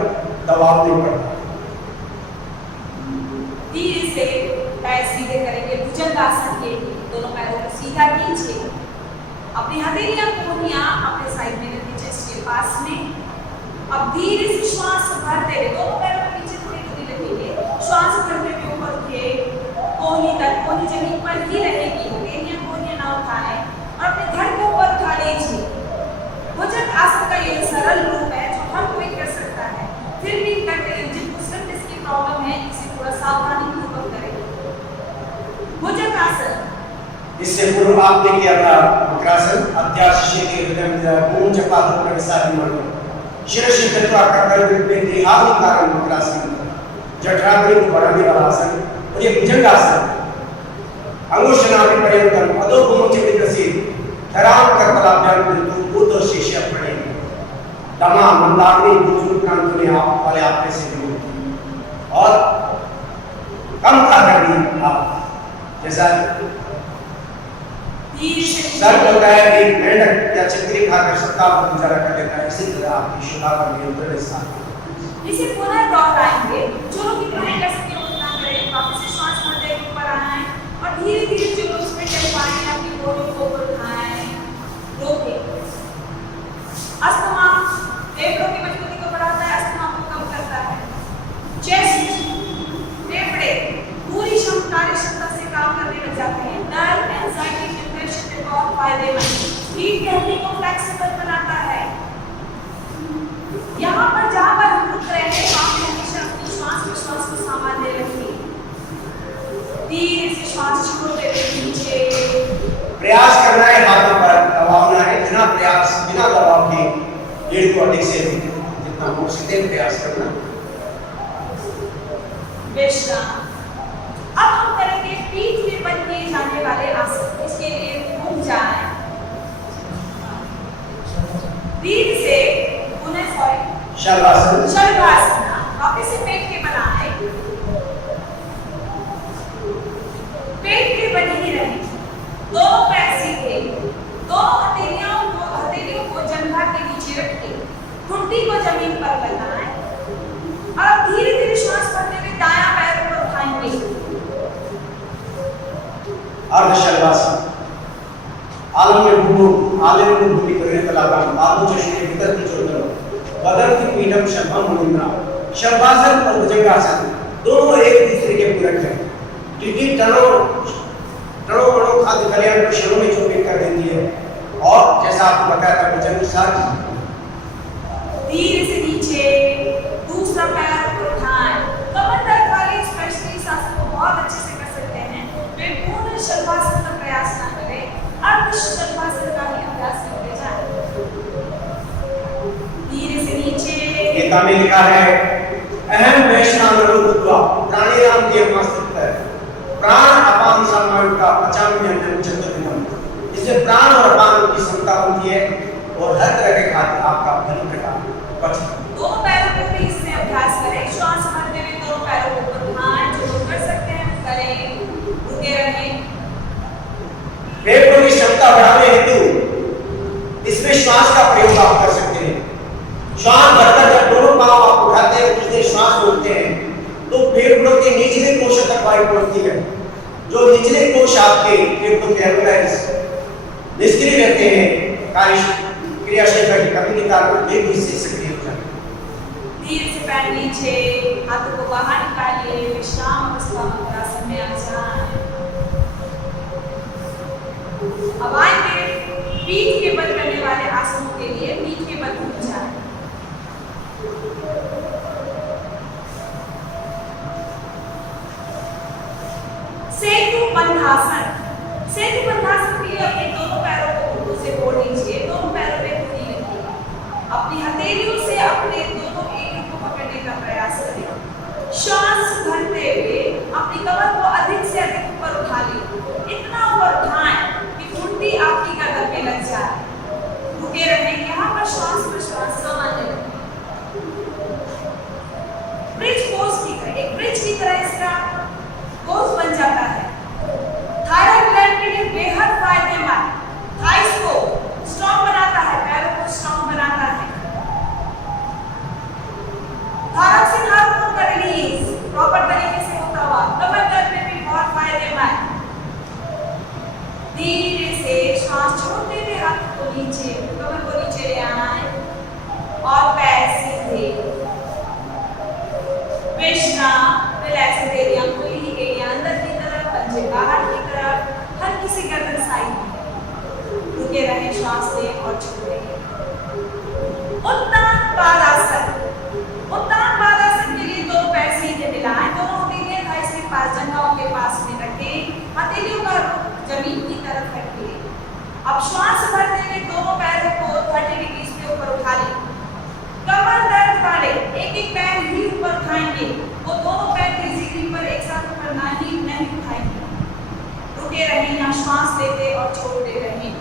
दबाव नहीं पड़ता। धीरे से पैर सीधे करेंगे भुजंगासन के लिए। दोनों पैरों को सीधा कीजिए। अपनी हथेलियां कोहनियां अपने साइड में रखिए, चेस्ट के पास में। अब धीरे से श्वास भरते हुए दोनों पैरों के पीछे थोड़ी दूरी रखेंगे। श्वास भरते हुए ऊपर उठिए, कोहनी तक, कोहनी जमीन पर ही रहेगी। हथेलियां कोहनियां ना उठाएं और अपने धड़ को ऊपर उठा लीजिए। भुजंगासन का ये सरल रूप है जो हर कोई कर सकता है। फिर भी जिनको स्टिफनेस की प्रॉब्लम है इसे थोड़ा सावधानी पूर्वक करें। भुजंगासन। इससे पूर्व आपने किया था वक्रासन, अत्याशिषे के हृदय में पूर्ण चपात प्रविशाल मनो शिरस्य कृत्वा करकर देहादि कारण वक्रासन, जठराग्नि को बढ़ाने वाला आसन। और ये भुजंगासन अंगुष्ठनाभि पर्यंतम अधोमुख विकसित धराम करतलाभ्याम बिंदु ऊर्ध्व शीर्ष पड़े दमा मंदाग्नि बुजुर्ग कांतुने आप वाले आपके से भी और कम खाकर भी आप जैसा सर होता है एक मेंढक या चिकनी खाकर सत्ता पर गुजारा कर लेता है, इसी तरह आपकी शुदा का नियंत्रण स्थान। इसे पुनः दोहराएंगे। जो लोग इतना कर सके उतना करें। वापस से श्वास भरते हुए ऊपर आना है और धीरे धीरे जो लोग उसमें चल पाएंगे अपनी बॉडी को ऊपर उठाएं। रोके। अस्थमा फेफड़ों की मजबूती को बढ़ाता है, अस्थमा को कम करता है। चेस्ट, फेफड़े पूरी कार्यक्षमता से काम करने लग जाते हैं। डर, एंजाइटी, डिप्रेशन में बहुत फायदेमंद। पीठ की हड्डी को फ्लेक्सिबल बनाता है। यहाँ पर जहाँ पर हम रुक रहे हैं वहाँ पे हमेशा अपनी श्वास प्रश्वास को सामान्य रखिए। धीरे से श्वास छोड़ते हुए नीचे। प्रयास करना है, हाथों पर दबावना है, बिना प्रयास बिना दबाव के 1.5 को अधिक से जितना हो सके प्रयास करना। विश्राम। अब हम करेंगे पीठ में बन किए जाने वाले आसन। इसके लिए घूम जाए धीरे से शलभासन। शलभासन। वापस से पेट के बनाए, पेट के बने ही रहे। दोनों पैर सीधे, दोनों हथेलियों को जंघा के नीचे रखिए। घुटनी को जमीन पर लगाएं और धीरे धीरे श्वास भरते हुए दायां पैर ऊपर उठाएंगे। अर्धशलभासन। आलम्ब भूमि करने तलागाम बाबू चश्मे भीतर की चोदर बदन की पीठम शलभम मुनिंद्रा। शलभासन और भुजंगासन दोनों एक दूसरे के पूरक हैं। टिड्डी टनों खाद्य कल्याण को शरीर में चोट कर देती है और जैसा आपको बताया था भुजंगासन धीरे से नीचे, दूसरा पैर ऊपर उठाएं। कमर दर्द वाले स्पेशली इस आसन को बहुत अच्छे से कर सकते हैं। वे पूर्ण शलभासन का प्रयास ना करें, अर्ध शलभासन का ही अभ्यास करते जाएं। धीरे से नीचे। गीता में लिखा है अहम वैष्णव रूपत्वा प्राणिनाम के मस्तिष्क प्राण अपान समायुक्त अचाम्यन्यं चतुर्विधम। इससे प्राण और अपान की क्षमता होती है और हर तरह के खाद्य आपका भली प्रकार पचता है। दोनों पैरों को भी इसमें अभ्यास करें। श्वास भरते हुए दोनों पैरों को ऊपर उठाएं। जो लोग कर सकते हैं करें, रुके रहें। फेफड़ों की क्षमता बढ़ाने हेतु इसमें श्वास का प्रयोग आप कर सकते हैं। श्वास भरकर जब दोनों पांव आप उठाते हैं उसमें श्वास रोकते हैं तो फेफड़ों के निचले कोश तक वायु पहुंचती है। जो निचले कोश आपके फेफड़ों के अंदर निष्क्रिय रहते हैं, कार्य क्रियाशीलता की कमी के कारण वे भी इससे सक्रिय हो जाते हैं। धीरे से पैर नीचे, हाथों को बाहर निकालिए। विश्राम अवस्था मुद्रासन में आ जाएं। अब आएंगे पीठ के बल करने वाले आसनों के लिए। पीठ के बल घूम जाएं। सेतु बंधासन। सेतु बंधासन के लिए अपने दोनों पैरों को घुटनों से जोड़ लीजिए। दोनों पैरों में घुटनी रखिए। अपनी हथेलियों से अपने दोनों एड़ियों को पकड़ने का प्रयास करें। श्वास भरते हुए अपनी कमर को अधिक से अधिक ऊपर उठा लीजिए। इतना ऊपर उठाएं कि घुटनी आपकी गर्दन में लग जाए। रुके रहें। यहाँ पर श्वास प्रश्वास सामान्य रखें। ब्रिज पोज की तरह, एक ब्रिज की तरह इसका पोज बन जाता है। थायराइड ग्लैंड के लिए धीरे से श्वास छोड़ते हुए हाथ को नीचे, कमर को नीचे ले आना है और पैर सीधे। विश्राम, रिलैक्स एरिया, खुली एरिया अंदर की तरफ, पंजे बाहर की तरफ, हल्की सी गर्दन साइड में। रुके रहें, श्वास लें और छोड़ें। उत्तान पादासन। उत्तान पादासन के लिए दोनों पैर सीधे मिलाएं, दोनों हथेलियां थाइस के पास, जंघाओं के पास में रखें, हथेलियों का रुख जमीन की तरफ रखें। अब श्वास भरते हुए दोनों पैरों को 30 डिग्री के ऊपर उठा लें। कमर दर्द वाले एक एक पैर ही ऊपर उठाएंगे, वो दोनों पैर 30 डिग्री पर एक साथ ऊपर नहीं उठाएंगे। रुके रहें, यहाँ श्वास लेते और छोड़ते रहें।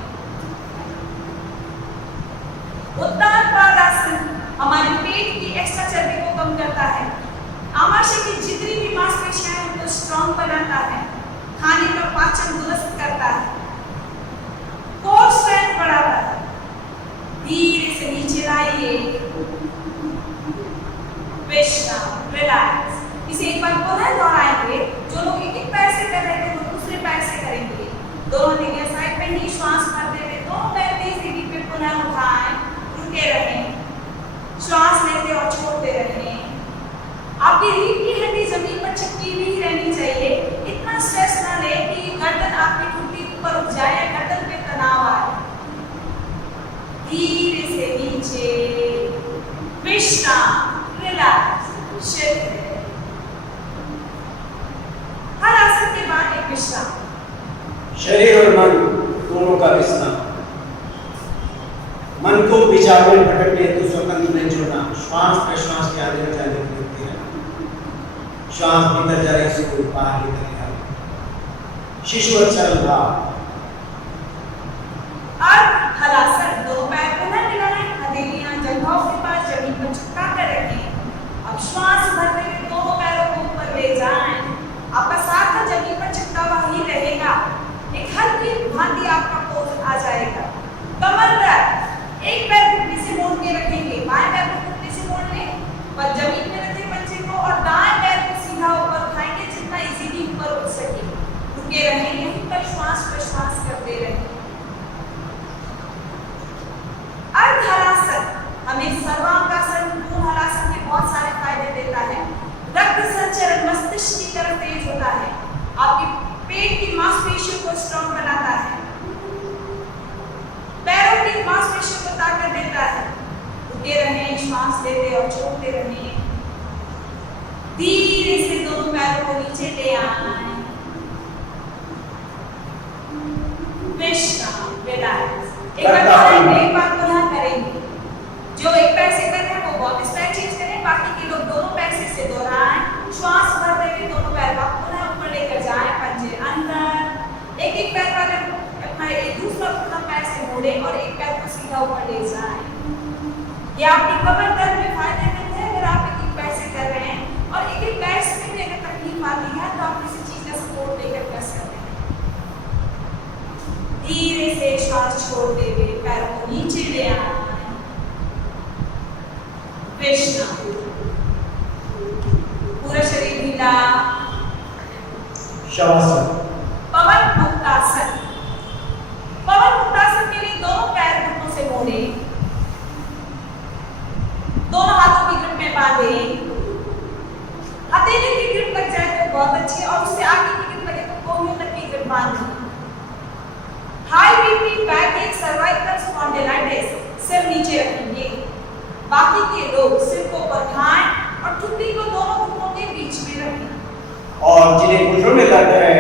उत्तान पादासन हमारे पेट की एक्स्ट्रा चर्बी को कम करता है, आमाशय की जितनी भी मांसपेशियां हैं उनको स्ट्रॉन्ग बनाता है, खाने का पाचन दुरुस्त करता है, कोर स्ट्रेंथ बढ़ाता है। धीरे से नीचे लाइए, विश्राम, रिलैक्स। इसे एक बार पुनः दोहराएंगे। जो लोग एक एक पैर से कर रहे थे वो दूसरे पैर से करेंगे। दोनों हथेलियां साइड में ही श्वास भरते हुए दोनों पैर 30 डिग्री पे पुनः उठाएं, रुके रहें, श्वास लेते और छोड़ते रहें। आपकी रीढ़ की हड्डी जमीन पर चिपकी हुई रहनी चाहिए। इतना स्ट्रेस ना ले कि गर्दन आपकी ठुड्डी ऊपर उठ जाए या गर्दन पे तनाव आए। धीरे से नीचे, विश्राम, रिलैक्स, शिफ्ट। हर आसन के बाद एक विश्राम। शरीर और मन दोनों का विश्राम। मन को विचार में भटकने तो स्वतंत्र नहीं छोड़ना। श्वास प्रश्वास के आगे जाने की होती है। श्वास भीतर जा रही है, बाहर की तरफ आ रही। शिशु चल रहा। अर्ध हलासन, दोनों पैर पुनः मिलाएं, हथेलियां जंघाओं के पास जमीन पर चिपका कर रखें। अब श्वास भरते हुए दोनों पैरों को ऊपर ले जाएं। आपका साथ जमीन पर चिपका हुआ ही रहेगा। एक हल्की भांति आपका पोज आ जाएगा। कमर दर्द, एक पैर घुटने से मोड़ के रखेंगे, बाएं पैर को घुटने से मोड़ लें, पर जमीन में रखें पंजे को और दाएं पैर को सीधा ऊपर उठाएंगे जितना इजीली ऊपर उठ सके। रुके रहें, यहीं पर श्वास प्रश्वास करते रहें। अर्ध हलासन हमें सर्वांगासन, पूर्ण हलासन के बहुत सारे फायदे देता है। रक्त संचरण मस्तिष्क की तरफ तेज होता है, आपके पेट की मांसपेशियों को स्ट्रॉन्ग बनाता है, पैरों की मांसपेशियों को ताकत देता है। रुके रहें, श्वास लेते और छोड़ते रहें। धीरे से दोनों पैरों को नीचे ले आएं, विश्राम, रिलैक्स। एक बार पुनः करेंगे। जो एक पैर से कर रहे हैं वो वापस पैर चेंज करें, बाकी के लोग दोनों पैर से दोहराएं। श्वास भरते हुए दोनों पैर पुनः ऊपर लेकर जाएं, पंजे अंदर। एक एक पैर वाले अपना एक दूसरा अपना पैर से मोड़े और एक पैर को सीधा ऊपर ले जाएं। ये आपकी कमर दर्द में फायदेमंद है अगर आप एक एक पैर से कर रहे हैं, और एक एक पैर से भी अगर तकलीफ आती है तो आप किसी चीज का सपोर्ट लेकर कर सकते हैं। धीरे से श्वास छोड़ते हुए पैरों को नीचे ले आना है, विश्राम। पूरा शरीर ढीला। शवासन। पवन मुक्तासन। पवन मुक्तासन के लिए दोनों पैर घुटनों से मोड़े, दोनों हाथों की ग्रिप में बांधे। हथेली की ग्रिप लग जाए तो बहुत अच्छी, और उससे आगे की ग्रिप लगे तो कोहनियों तक की ग्रिप बांधे। हाई बीपी, बैकएक, सर्वाइकल स्पॉन्डिलाइटिस सिर नीचे रखेंगे। बाकी के लोग सिर को ऊपर उठाएं और ठुड्डी को दोनों घुटनों के बीच में रखें। और जिन्हें घुटनों में दर्द है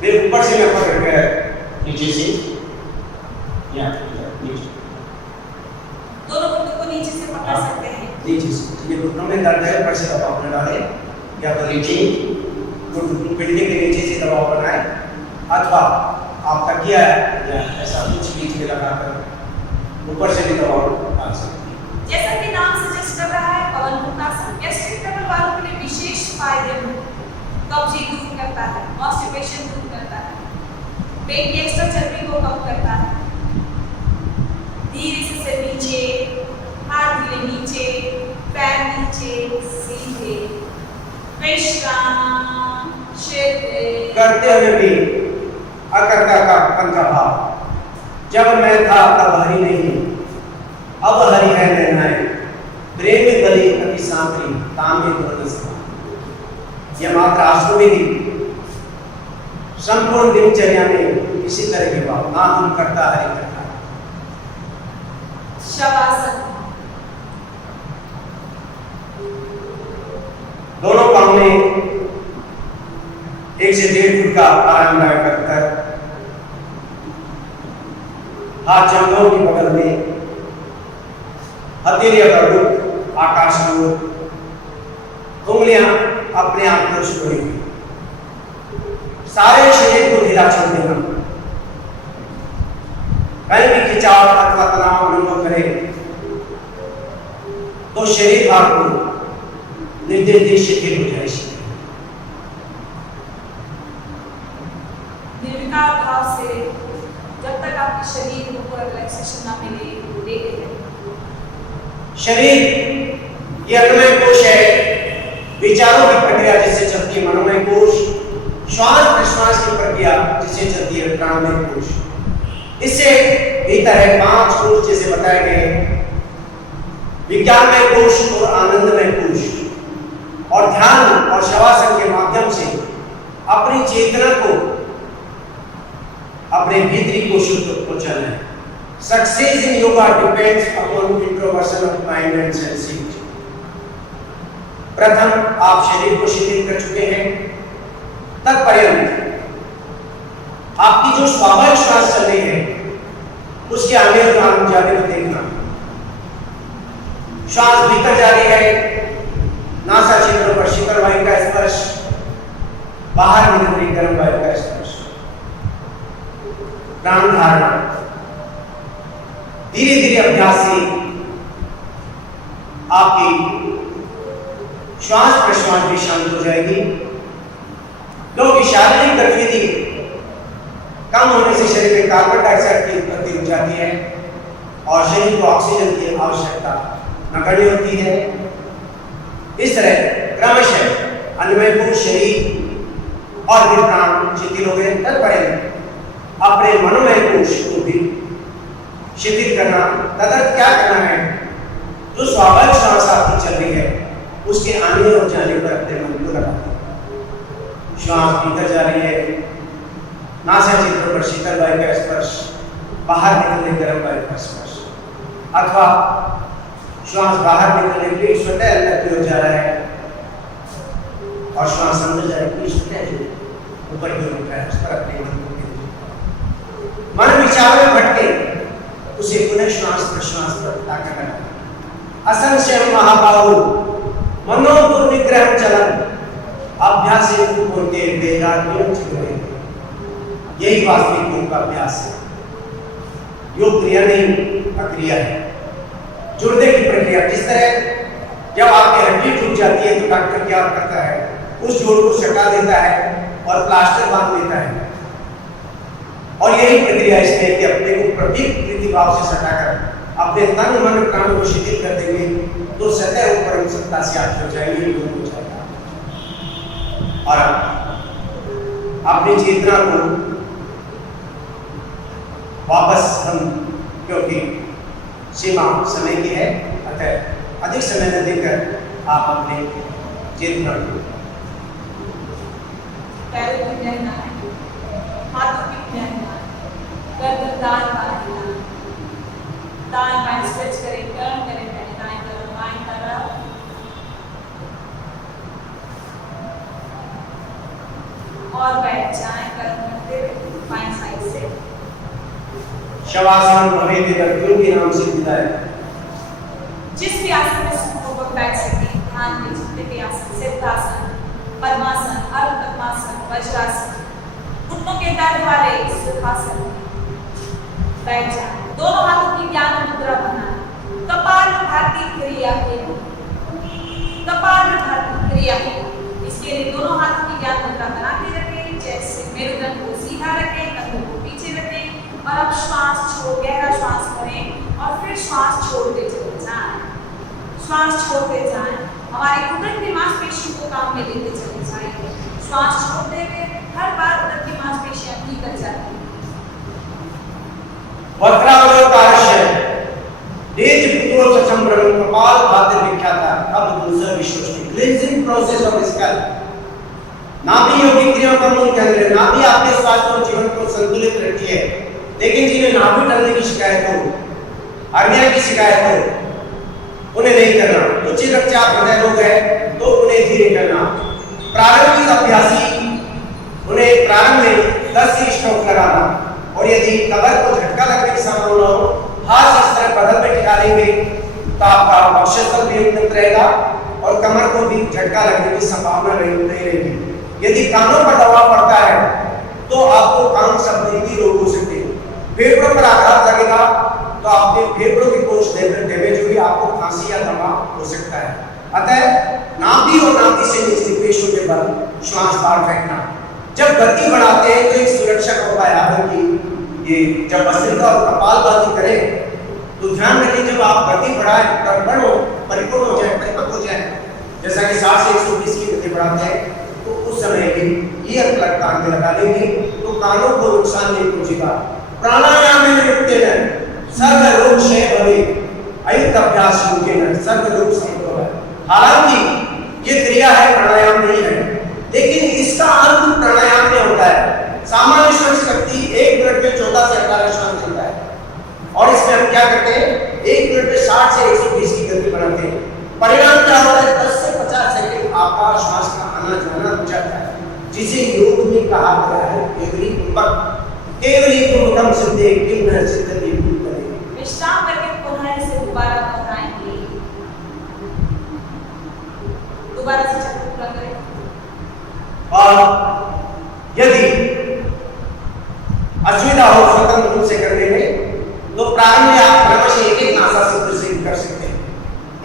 वे ऊपर से मैं पकड़ कर नीचे से या नीचे, दोनों घुटनों को नीचे से पकड़ सकते हैं। नीचे से जिन्हें घुटनों में दर्द है ऊपर से दबाव न डालें, या तो नीचे पिंडली के नीचे से दबाव बनाएं, अथवा आप तकिया या ऐसा कुछ बीच में लगाकर ऊपर से भी दबाव डाल सकते हैं। जैसा कि नाम सजेस्ट कर रहा है, पवन मुक्तासन गैस्ट्रिक ट्रबल वालों के लिए विशेष फायदेमंद, कब्जी दूर करता है, कॉन्स्टिपेशन दूर करता है, पेट की एक्स्ट्रा चर्बी को कम करता है। धीरे से सिर नीचे, हाथ ढीले नीचे, पैर नीचे सीधे, विश्राम, शिथिल। करते हुए भी अकर्ता का पंथ भाव। जब मैं था तब हरि नहीं, अब हरि है नैनाए, प्रेम गली अति सांतरी तामे ध्वनि समा। यह मात्र अष्टमी संपूर्ण दिनचर्या में इसी तरह के भाव, हाँ हम करता हरि करता। शवासन। दोनों पाँव में 1 से 1.5 फुट का आरामदायक अंतर, हाथ जंघों की बगल में, हथेलियां गर्दन आकाश की ओर, उंगलियां अपने आप को छुड़ी हुई, सारे शरीर को ढीला छोड़ देना। कहीं भी खिंचाव अथवा तनाव अनुभव करे तो शरीर भाग को निर्देश शिथिल हो जाए। निर्विकार भाव से जब तक आपके शरीर को पूरा रिलैक्सेशन ना मिले देखते हैं। शरीर ये अन्नमय कोश है, विचारों की प्रक्रिया जिससे चलती है मनोमय कोश, श्वास प्रश्वास की प्रक्रिया जिससे चलती है प्राणमय कोश। इससे भीतर है 5 कोश जैसे बताए गए, विज्ञानमय कोश और आनंदमय कोश। और ध्यान और शवासन के माध्यम से अपनी चेतना को अपने भीतरी कोशों तक पहुंचाना है। Success in yoga depends upon introversion of mind and sensitivity. प्रथम आप शरीर को शिथिल कर चुके हैं, तत्पर्यंत आपकी जो स्वाभाविक श्वास चल रही है उसके आगे और जाने को देखना। श्वास भीतर जा रही है, नासा क्षेत्र पर शीतल वायु का स्पर्श, बाहर निकल रही गर्म वायु का स्पर्श। प्राण धारणा धीरे धीरे अभ्यास से आपकी श्वास प्रश्वास भी शांत हो जाएगी, क्योंकि शारीरिक गतिविधि कम होने से शरीर में कार्बन डाइऑक्साइड की उत्पत्ति हो जाती है और शरीर को ऑक्सीजन की आवश्यकता नगण्य होती है। इस तरह क्रमशः अन्नमय कोश शरीर और भी प्राण शिथिल हो गए। तत्पर्यंत अपने मनोमय कोश को भी शिथिल करना, तदर्थ क्या करना है, जो स्वाभाविक श्वास आपकी चल रही है उसके आने और जाने पर अपने मन को लगाना। श्वास भीतर जा रही है, नासा क्षेत्र पर शीतल वायु का स्पर्श, बाहर निकलने गर्म वायु का स्पर्श, अथवा श्वास बाहर निकलने के लिए स्वतः अंदर की ओर जा रहा है और श्वास अंदर जा रही है स्वतः जो ऊपर की ओर उठ रहा है, उस पर अपने मन को मन विचार में भटके उसे पुनः श्वास प्रश्वास पर ताकत लगाना। असंशय महाबाहु मनोपुर विग्रह चलन अभ्यास होते देहात्म चित्रे। यही वास्तविक योग का अभ्यास है। योग क्रिया नहीं, प्रक्रिया है, जुड़ने की प्रक्रिया। जिस तरह जब आपकी हड्डी टूट जाती है तो डॉक्टर क्या करता है, उस जोड़ को सटा देता है और प्लास्टर बांध देता है। और यही प्रक्रिया इसमें कि अपने को प्रतीक प्रीति भाव से सटाकर अपने तन मन प्राण को शिथिल कर देंगे तो सतह ऊपर सत्ता से आप हो जाएंगे, योग हो जाएगा। और अपनी चेतना को वापस हम, क्योंकि सीमा समय की है, अतः अधिक समय न देकर आप अपने चेतना को पैरों की रहना है, हाथों की रहना, गर्दन दाएं बाएं, दाएं बाएं स्ट्रेच करें, टर्न करें, पहले दाएं तरफ बाएं तरफ, और बैठ जाएं कर्म करते हुए बाएं साइड से। शवासन भवेति व्यक्तियों के नाम से विदाई। जिस भी आसन में सुखपूर्वक बैठ सके, ध्यान में जितने भी आसन, सिद्धासन, पद्मासन, अर्ध पद्मासन, वज्रासन, घुटनों के दर्द वाले सुखासन बैठ जाए। दोनों हाथों की ज्ञान मुद्रा बनाना, कपालभाति क्रिया के कपालभाति क्रिया इसके लिए दोनों हाथों की ज्ञान मुद्रा बना के रखें, जैसे मेरुदंड को सीधा रखें, कंधों को पीछे रखें और अब श्वास छोड़, गहरा श्वास करें और फिर श्वास छोड़ते चले जाएं। श्वास छोड़ते जाएं, हमारी उदर की मांसपेशियों को काम में लेते चले जाएं। श्वास छोड़ते हुए हर बार उदर की मांसपेशियां निकल जाती है। वक्रावलोकार्य तेज पुत्रों संभ्रम कपाल भाती विख्याता अब दूसरा विश्व क्लींजिंग प्रोसेस ऑफ स्कल नाभि योगिक क्रियाओं का मूल केंद्र है। नाभि आपके स्वास्थ्य और जीवन को संतुलित रखती है, लेकिन जिन्हें नाभि टलने की शिकायत हो, हर्निया की शिकायत हो, उन्हें नहीं करना। उच्च रक्तचाप हृदय रोग है तो उन्हें धीरे करना। प्रारंभिक अभ्यासी उन्हें प्रारंभ में 10 से स्ट्रोक लगाना, और यदि कमर को झटका लगने की संभावना हो, हाथ इस तरह बदल में टिका लेंगे तो आपका वक्षस्थल भी उन्नत रहेगा और कमर को भी झटका लगने की संभावना नहीं रहेगी। यदि कानों पर दबाव पड़ता है तो आपको कान संबंधी रोग हो सकते हैं। फेफड़ों पर आघात लगेगा तो आपके फेफड़ों की कोश डैमेज होगी, आपको खांसी या दमा हो सकता है। अतः नाभि और नाभि से निचली पेशियों के बल श्वास बाहर फेंकना। जब गति बढ़ाते हैं तो एक सुरक्षा का उपाय है कि ये जब भस्त्रिका और कपालभाति करें तो ध्यान रखिए, जब आप गति बढ़ाएं तब परिपूर्ण हो जाए, परिपक्व हो जाए, जैसा कि 60 से 120 की गति बढ़ाते हैं, तो उस समय भी ईयर प्लग कान में लगा लेंगे तो कानों को नुकसान नहीं पहुंचेगा। प्राणायाम में रुकते हैं, सर्व रोग क्षय भवे, अयुक्त अभ्यास मुमकिन है, सर्व रोग संभव है। हालांकि ये क्रिया है, प्राणायाम नहीं है, लेकिन इसका अंत प्राणायाम में होता है। सामान्य श्वास व्यक्ति 1 मिनट में 14 से 18 श्वास लेता है, और इसमें हम क्या करते हैं, 1 मिनट में 60 से 120 की गति बढ़ाते हैं। परिणाम क्या होता है, 10 से 50 सेकंड आपका श्वास का आना जाना रुक जाता है, जिसे योग में कहा गया है केवली पूर्वक, केवली पूर्वकम सिद्धे किम न सिद्धति पूर्वक। विश्राम करके पुनः इसे दोबारा दोहराएंगे। दोबारा से चक्र पूरा करें। और यदि असुविधा हो स्वतंत्र रूप से करने में तो प्रारंभ में आप क्रमशः एक नासा छिद्र से कर सकते हैं।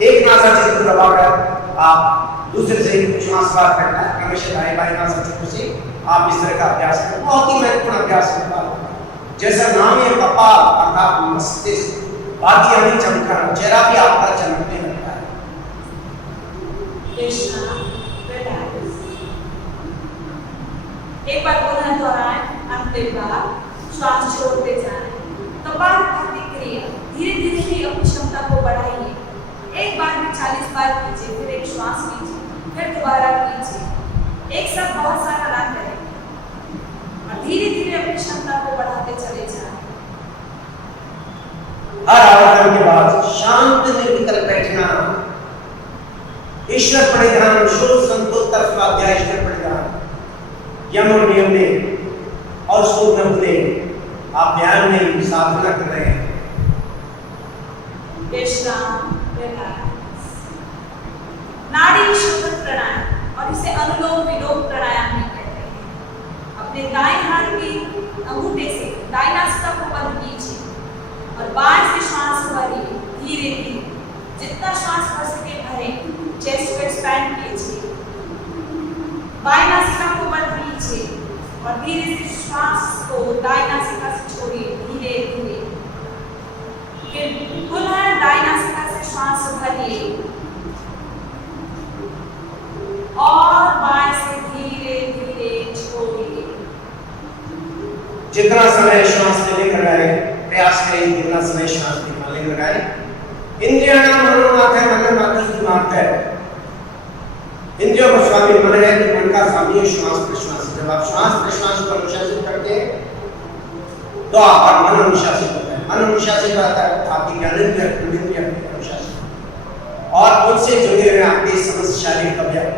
एक नासा छिद्र दबाकर आप दूसरे से श्वास बाहर करना है, क्रमशः दाएं बाएं नासा छिद्र से आप इस तरह का अभ्यास करें। बहुत ही महत्वपूर्ण अभ्यास होता है। जैसा नाम है कपाल अर्थात मस्तिष्क, बाकी हमें चमकना, चेहरा भी आपका चमकने लगता है। एक बार पुनः दोहराएं, अंतिम बार श्वास छोड़ते जाएं। कपाल भाती क्रिया धीरे धीरे ही अपनी क्षमता को बढ़ाइए। एक बार में 40 बार कीजिए, फिर एक श्वास लीजिए, फिर दोबारा कीजिए। एक साथ बहुत सारा ना करें और धीरे धीरे अपनी क्षमता को बढ़ाते चले जाएं। हर आवर्तन के बाद शांत निर्विकल्प बैठना, ईश्वर परिधान, शोध संतोत्तर स्वाध्याय ईश्वर परिधान, यम और नियम में और शोध न भूलें। आप ध्यान में साधना कर रहे हैं। विश्राम, रिलैक्स। नाड़ी शोधन प्राणायाम, और इसे अनुलोम विलोम प्राणायाम भी कहते हैं। अपने दाएं हाथ की अंगूठे से दाईं नासिका को बंद कीजिए और बाएं से श्वास भरिए धीरे धीरे। जितना श्वास भर सके भरें, चेस्ट को एक्सपैंड कीजिए। बाएं नासिका को बंद कीजिए और धीरे से श्वास को दाईं नासिका से छोड़िए धीरे धीरे। फिर पुनः दाईं नासिका से श्वास भरिए और बाएं से धीरे धीरे छोड़िए। जितना समय श्वास लेने का लगाए, प्रयास करें जितना समय श्वास निकालने का लगाए। इंद्रियाणाम मनोनाथ है, मनोनाथ दिमाग है। इंद्रियों का स्वामी मन है तो मन का स्वामी है श्वास प्रश्वास। जब आप श्वास प्रश्वास को अनुशासित करते हैं तो आपका मन अनुशासित होता है। मन अनुशासित रहता है आपकी ज्ञानेंद्रिय अनुशासित, और उनसे जुड़े हुए आपके समस्त शारीरिक अवयव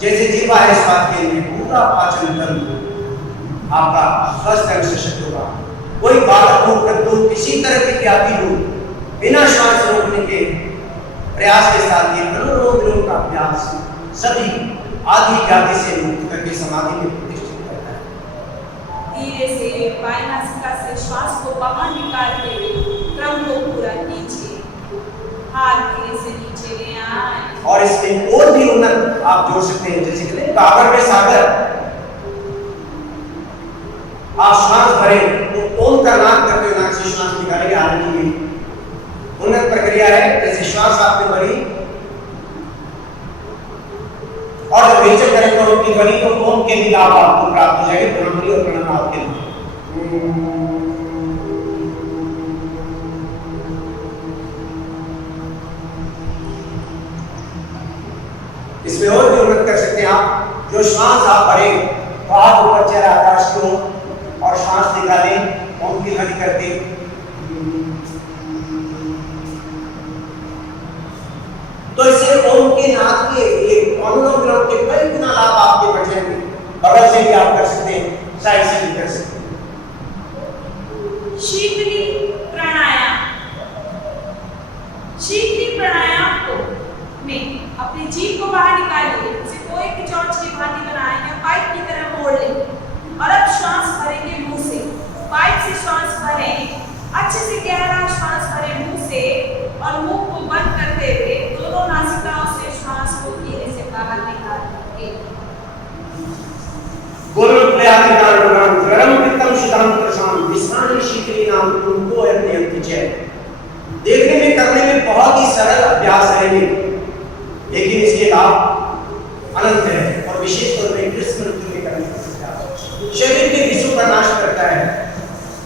जैसे जीवा है स्वाद के लिए पूरा पाचन तंत्र आपका स्वस्थ एवं सशक्त होगा। कोई बालक हो, वृद्ध, किसी तरह की व्याधि हो, बिना श्वास रोकने के प्रयास के साथ ये अनुलोम विलोम का अभ्यास सभी आदि व्याधि से मुक्त करके समाधि में प्रतिष्ठित करता है। धीरे से बाईं नासिका से श्वास को बाहर निकालते हुए क्रम को पूरा कीजिए। हाथ धीरे से नीचे ले आए। और इसमें और भी उन्नत आप जोड़ सकते हैं, जैसे कि कागर में सागर। आप श्वास भरें तो ओम का नाम करते हुए नाक से श्वास निकालेंगे। आने की उन्नत प्रक्रिया है। जैसे श्वास आपने भरी और जब विचलन करें तो उनकी ध्वनि को ओम के भी लाभ आपको प्राप्त हो जाएगा। ब्रह्मणी और प्रणव के लिए इसमें और भी उन्नत कर सकते हैं आप। जो श्वास आप भरें तो आप ऊपर चेहरा आकाश की ओर और श्वास निकालें, ओम की ध्वनि करते। तो इससे ओम के नाद के ये अनुलोम विलोम के कई गुना लाभ आपके बढ़ जाएंगे। बगल से भी आप कर सकते हैं, साइड से भी कर सकते हैं। शीतली प्राणायाम। शीतली प्राणायाम को में अपनी जीभ को बाहर निकालिए, उसे कोई भी चौच की भांति बनाएं या पाइप की तरह मोड़ लें और अब श्वास भरेंगे मुंह से। पाइप से श्वास भरें, अच्छे से गहरा श्वास भरें मुंह से और मुंह को बंद करते हुए दोनों नासिकाओं से श्वास को धीरे से बाहर निकालेंगे। गरम पित्तम शुद्धम प्रशांत विस्मानी शीतली नाम उनको अपने चय। देखने में करने में बहुत ही सरल अभ्यास है ये, लेकिन इसके लाभ अनंत है और विशेष तौर पर कृष्ण ऋतु में करने का शरीर के विषयों का नाश करता है।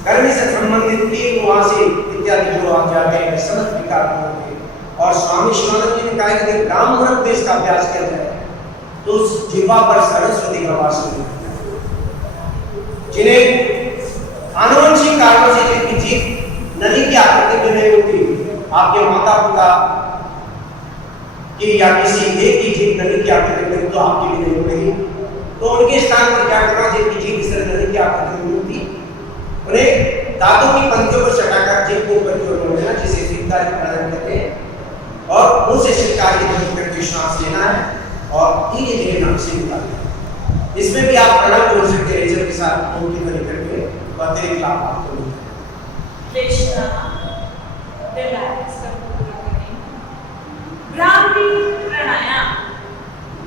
गर्मी से संबंधित तीन मुहासे इत्यादि जो आप जाते हैं समस्त विकार होंगे। और स्वामी शिवानंद जी ने कहा कि ब्राह्मण उपदेश का अभ्यास किया जाए तो उस जिह्वा पर सरस्वती का वास होता है। जिन्हें आनुवंशिक कारणों से जिनकी जीभ नदी की आकृति में नहीं होती, आपके माता पिता कि या किसी एक की जीभ नदी की आकृति में तो आपकी भी नहीं होगी, तो उनके स्थान पर क्या करना, जिनकी जीभ इस तरह नदी की आकृति में होती उन्हें दांतों की पंक्तियों पर सटाकर जीभ को ऊपर की ओर मोड़ना, जिसे स्वीकार प्राणायाम कहते हैं। और मुंह से शिकार की तरफ करके श्वास लेना है और धीरे धीरे नाक से निकालना है। इसमें भी आप प्राणायाम जोड़ सकते हैं रेजर के साथ मुंह की ध्वनि करके, तो अतिरिक्त लाभ आपको मिलता है। भ्रामरी प्राणायाम।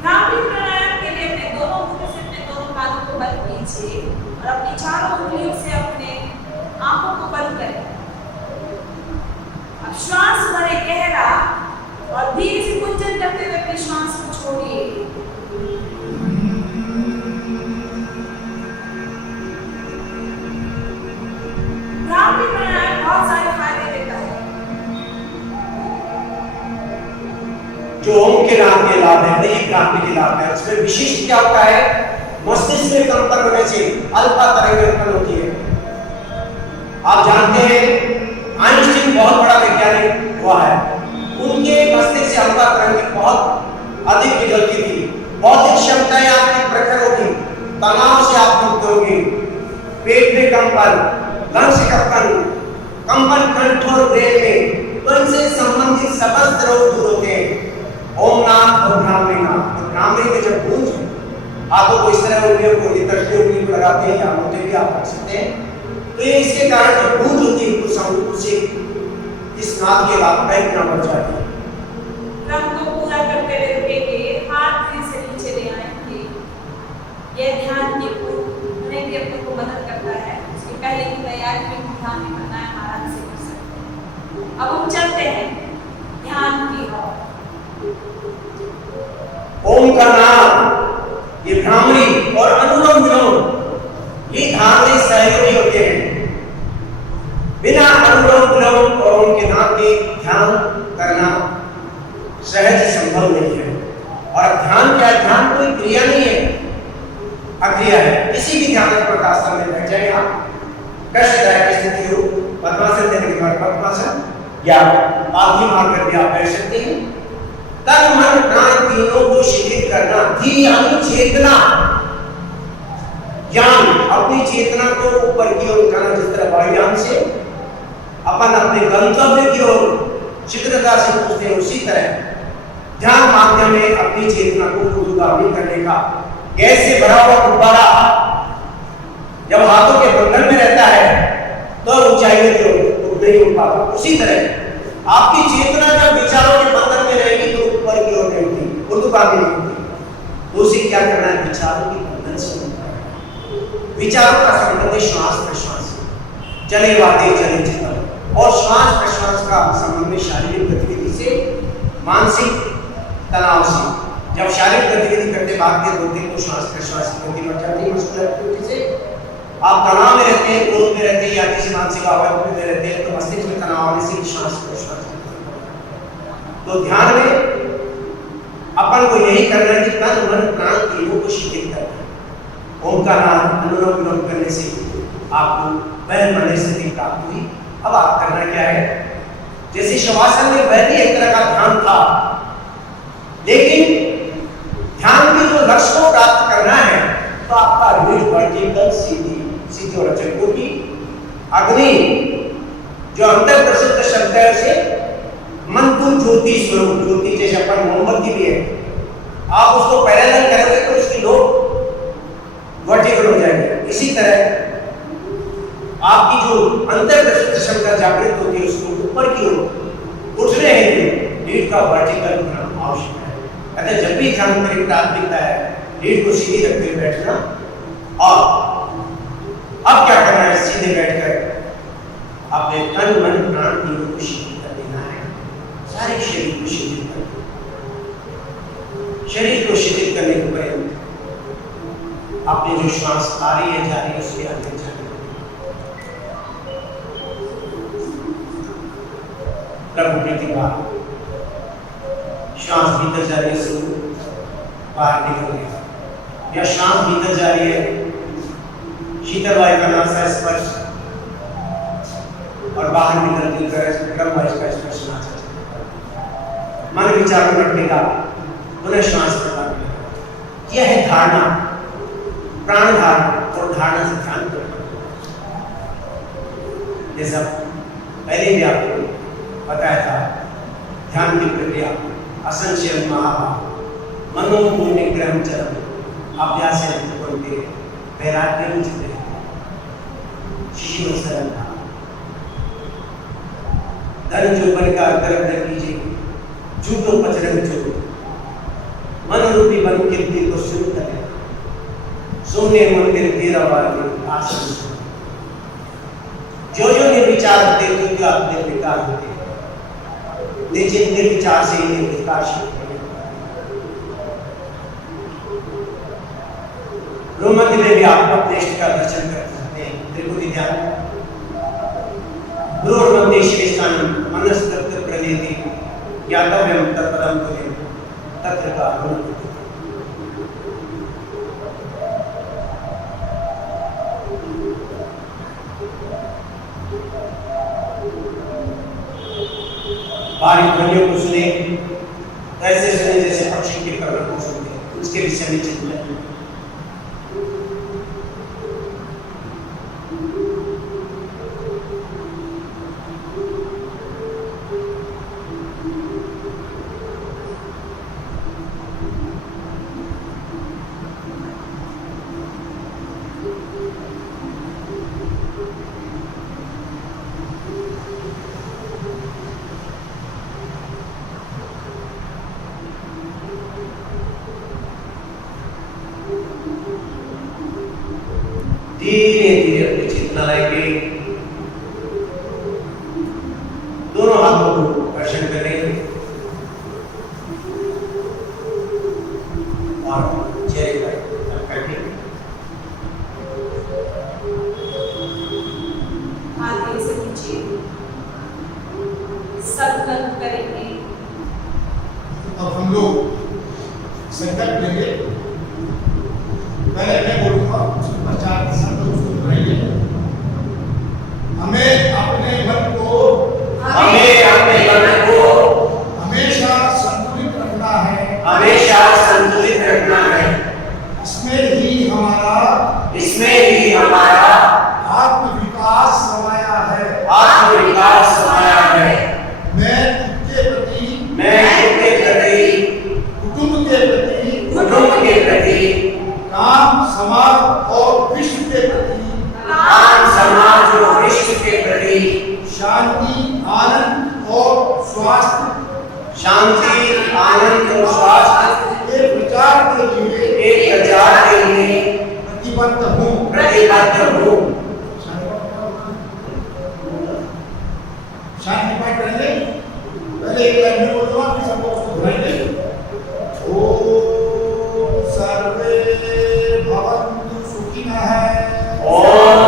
भ्रामरी प्राणायाम के लिए अपने दोनों मुट्ठी से अपने दोनों कानों को बंद कीजिए और अपनी चारों उंगलियों से अपने आंखों को बंद करें। अब श्वास भरें गहरा और धीरे से गुंजन करते हुए अपनी श्वास को छोड़िए। भ्रामरी प्राणायाम बहुत सारे फायदे देता है। जो ओम के नाम के लाभ है, नहीं भ्रांति के लाभ है, उसमें विशिष्ट क्या होता है, मस्तिष्क में कंपन होने से अल्फा तरंगें उत्पन्न होती है। आप जानते हैं आइंस्टीन बहुत बड़ा वैज्ञानिक हुआ है, उनके मस्तिष्क से अल्फा तरंगें बहुत अधिक निकलती थी। बौद्धिक क्षमताएं आपकी प्रखर होगी, तनाव से आप मुक्त होंगे, पेट में कंपन, लंग्स कंपन, कंपन कंठ और ब्रेन में, तो इनसे संबंधित समस्त रोग दूर होते हैं। ओम नाम और भ्रामरी नाम। तो भ्रामरी में जब गूंज हाथों को इस तरह उंगलियों को इधर उंगली को लगाते हैं या मोटे भी आप रख सकते हैं, तो ये इसके कारण जो गूंज होती है कुछ साउंड से इस नाद के लाभ कई गुना बढ़ जाती है। क्रम को पूरा करते हुए रुकेंगे, हाथ धीरे से नीचे ले आएंगे। यह ध्यान की पूर्ण भी अपने को मदद करता है। इसके पहले की तैयारी में ध्यान नहीं करना है, आराम से कर सकते हैं। अब हम चलते हैं ध्यान की ओर। ओम का नाम, ये भ्रामरी और अनुलोम विलोम ये ध्यान में सहयोगी होते हैं। बिना अनुलोम विलोम और ओम के नाम के ध्यान करना सहज संभव नहीं है। और ध्यान क्या है? ध्यान कोई क्रिया नहीं है, अक्रिया है। किसी भी ध्यान आसन में बैठ जाए आप, कष्टदायक स्थिति हो, पद्मासन देने के बाद पद्मासन या आंखें मार कर भी आप बैठ सकते हैं। तन मन प्राण तीनों को शिथिल करना, धीरे यानी चेतना, ज्ञान, अपनी चेतना को ऊपर की ओर उठाना, जिस तरह वायुयान से अपन अपने गंतव्य की ओर शीघ्रता से पहुंचते हैं, उसी तरह ध्यान माध्यम में अपनी चेतना को ऊर्ध्वगामी करने का। गैस से भरा हुआ गुब्बारा जब हाथों के बंधन में रहता है तो ऊंचाई में नहीं उठ पाता, उसी तरह आपकी चेतना जब विचारों के बंधन में रहेगी तो ऊपर की ओर नहीं उठती, ऊर्ध्वगामी नहीं उठती। तो उसे क्या करना है? विचारों के बंधन से मुक्त करना। विचारों का संबंध श्वास प्रश्वास, चले वाते चले चित्त, और श्वास प्रश्वास का संबंध शारीरिक गतिविधि से, मानसिक तनाव से। जब शारीरिक गतिविधि करते भागते बोलते तो श्वास प्रश्वास की गति बढ़ जाती है, मस्कुलर एक्टिविटी से। आप तनाव में रहते हैं, क्रोध में रहते हैं या किसी मानसिक आघात में रहते हैं तो मस्तिष्क में तनाव आने से श्वास को तो ध्यान में अपन को यही करना है कि तन मन प्राण तीनों को शिथिल करना है। ओम का नाम अनुलोम विलोम करने से आपको वह मन स्थिति प्राप्त हुई। अब आप करना क्या है, जैसे शवासन में वह भी एक तरह का ध्यान था, लेकिन ध्यान के जो लक्ष्य को प्राप्त करना है तो आपका रीढ़ वर्टिकल सीधी और अचल, क्योंकि अग्नि जो अंतर प्रसिद्ध शब्द है उसे मंतु ज्योति स्वरूप, ज्योति जैसे अपन मोमबत्ती भी है, आप उसको पैरेलल करेंगे तो उसकी लोड वर्टिकल हो जाएगी। इसी तरह आपकी जो अंतर प्रसिद्ध क्षमता जागृत होती है उसको ऊपर की ओर उठने के लिए रीढ़ का वर्टिकल होना आवश्यक है। अतः जब भी ध्यान करें प्राथमिकता है रीढ़ को सीधी रखते हुए बैठना। और अब क्या करना है, सीधे बैठकर अपने तन मन प्राण तीनों को शिथिल कर देना है। सारे शरीर को शिथिल कर, शरीर को शिथिल करने के बाद अपनी जो श्वास आ रही है जा रही है उसके अंदर जाने प्रभु प्रतिभा, श्वास भीतर जा रही है शुरू बाहर निकल रही है, या श्वास भीतर जा रही है शीतल वायु का नासा स्पर्श और बाहर निकलती गर्म वायु का स्पर्श नासा। मन विचार में हटने का पुनः श्वास प्रदान करना, यह है धारणा, प्राण धारणा और धारणा से ध्यान करना। जैसा पहले भी आपको बताया था, ध्यान की प्रक्रिया असंशय महाभाव मनोमूल निग्रह चरण अभ्यास वैराग्य चित्र शिशु सरल धन जो बन का गर्भ न कीजिए झूठो पचरंग जो मन रूपी बन के दिल को शुरू करें सोने मंदिर तेरा वाले आसन जो निर्विचार होते क्योंकि आप निर्विकार होते निश्चित निर्विचार से ही निर्विकार रोमन में भी आप अपने इष्ट का दर्शन कर सकते हैं। त्रिपुटी ध्यान गुरुर्मंदेशिष्टान मनस्तत्र प्रदेति ज्ञातव्यम तत्परम तुल्यम तत्र का अनुमति। बारीक ध्वनियों को सुने, ऐसे सुने जैसे पक्षी के कर्ण को सुनते, उसके विषय में चिंतन। धीरे धीरे अपनी चेतना लाएंगे, दोनों हाथों को स्पर्शन करेंगे और चेहरे पर कटेंगे। आगे से नीचे संकल्प करेंगे। अब हम लोग संकल्प लेंगे, पहले मैं बोलूंगा प्रचार शब्द उसको दोहराइए। हमें अपने मन को हमेशा संतुलित रखना है, हमेशा संतुलित रखना है। इसमें ही हमारा आत्मविकास समाया है, आत्मविकास समाया है। मैं खुद के प्रति, कुटुंब के प्रति, काम समाज और विश्व के प्रति, शांति आनंद और स्वास्थ्य के प्रचार के लिए प्रतिबद्ध हूँ। शांति पाठ करेंगे, पहले एक लाइन में बोलूंगा फिर सबको उसको दोहराएंगे। ओम सर्वे भवन्तु सुखिनः। ओम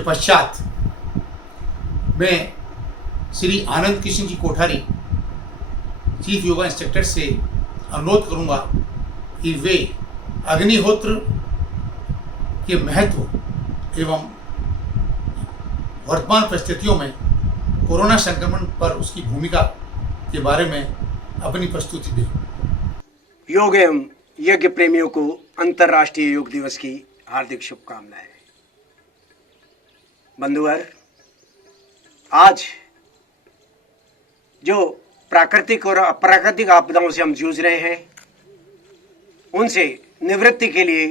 के पश्चात मैं Shri Anand Kishan ji Kothari chief yoga instructor से अनुरोध करूंगा कि वे अग्निहोत्र के महत्व एवं वर्तमान परिस्थितियों में कोरोना संक्रमण पर उसकी भूमिका के बारे में अपनी प्रस्तुति दें। योग एवं यज्ञ प्रेमियों को अंतर्राष्ट्रीय योग दिवस की हार्दिक शुभकामनाएं। बंधुवर, आज जो प्राकृतिक और अप्राकृतिक आपदाओं से हम जूझ रहे हैं, उनसे निवृत्ति के लिए,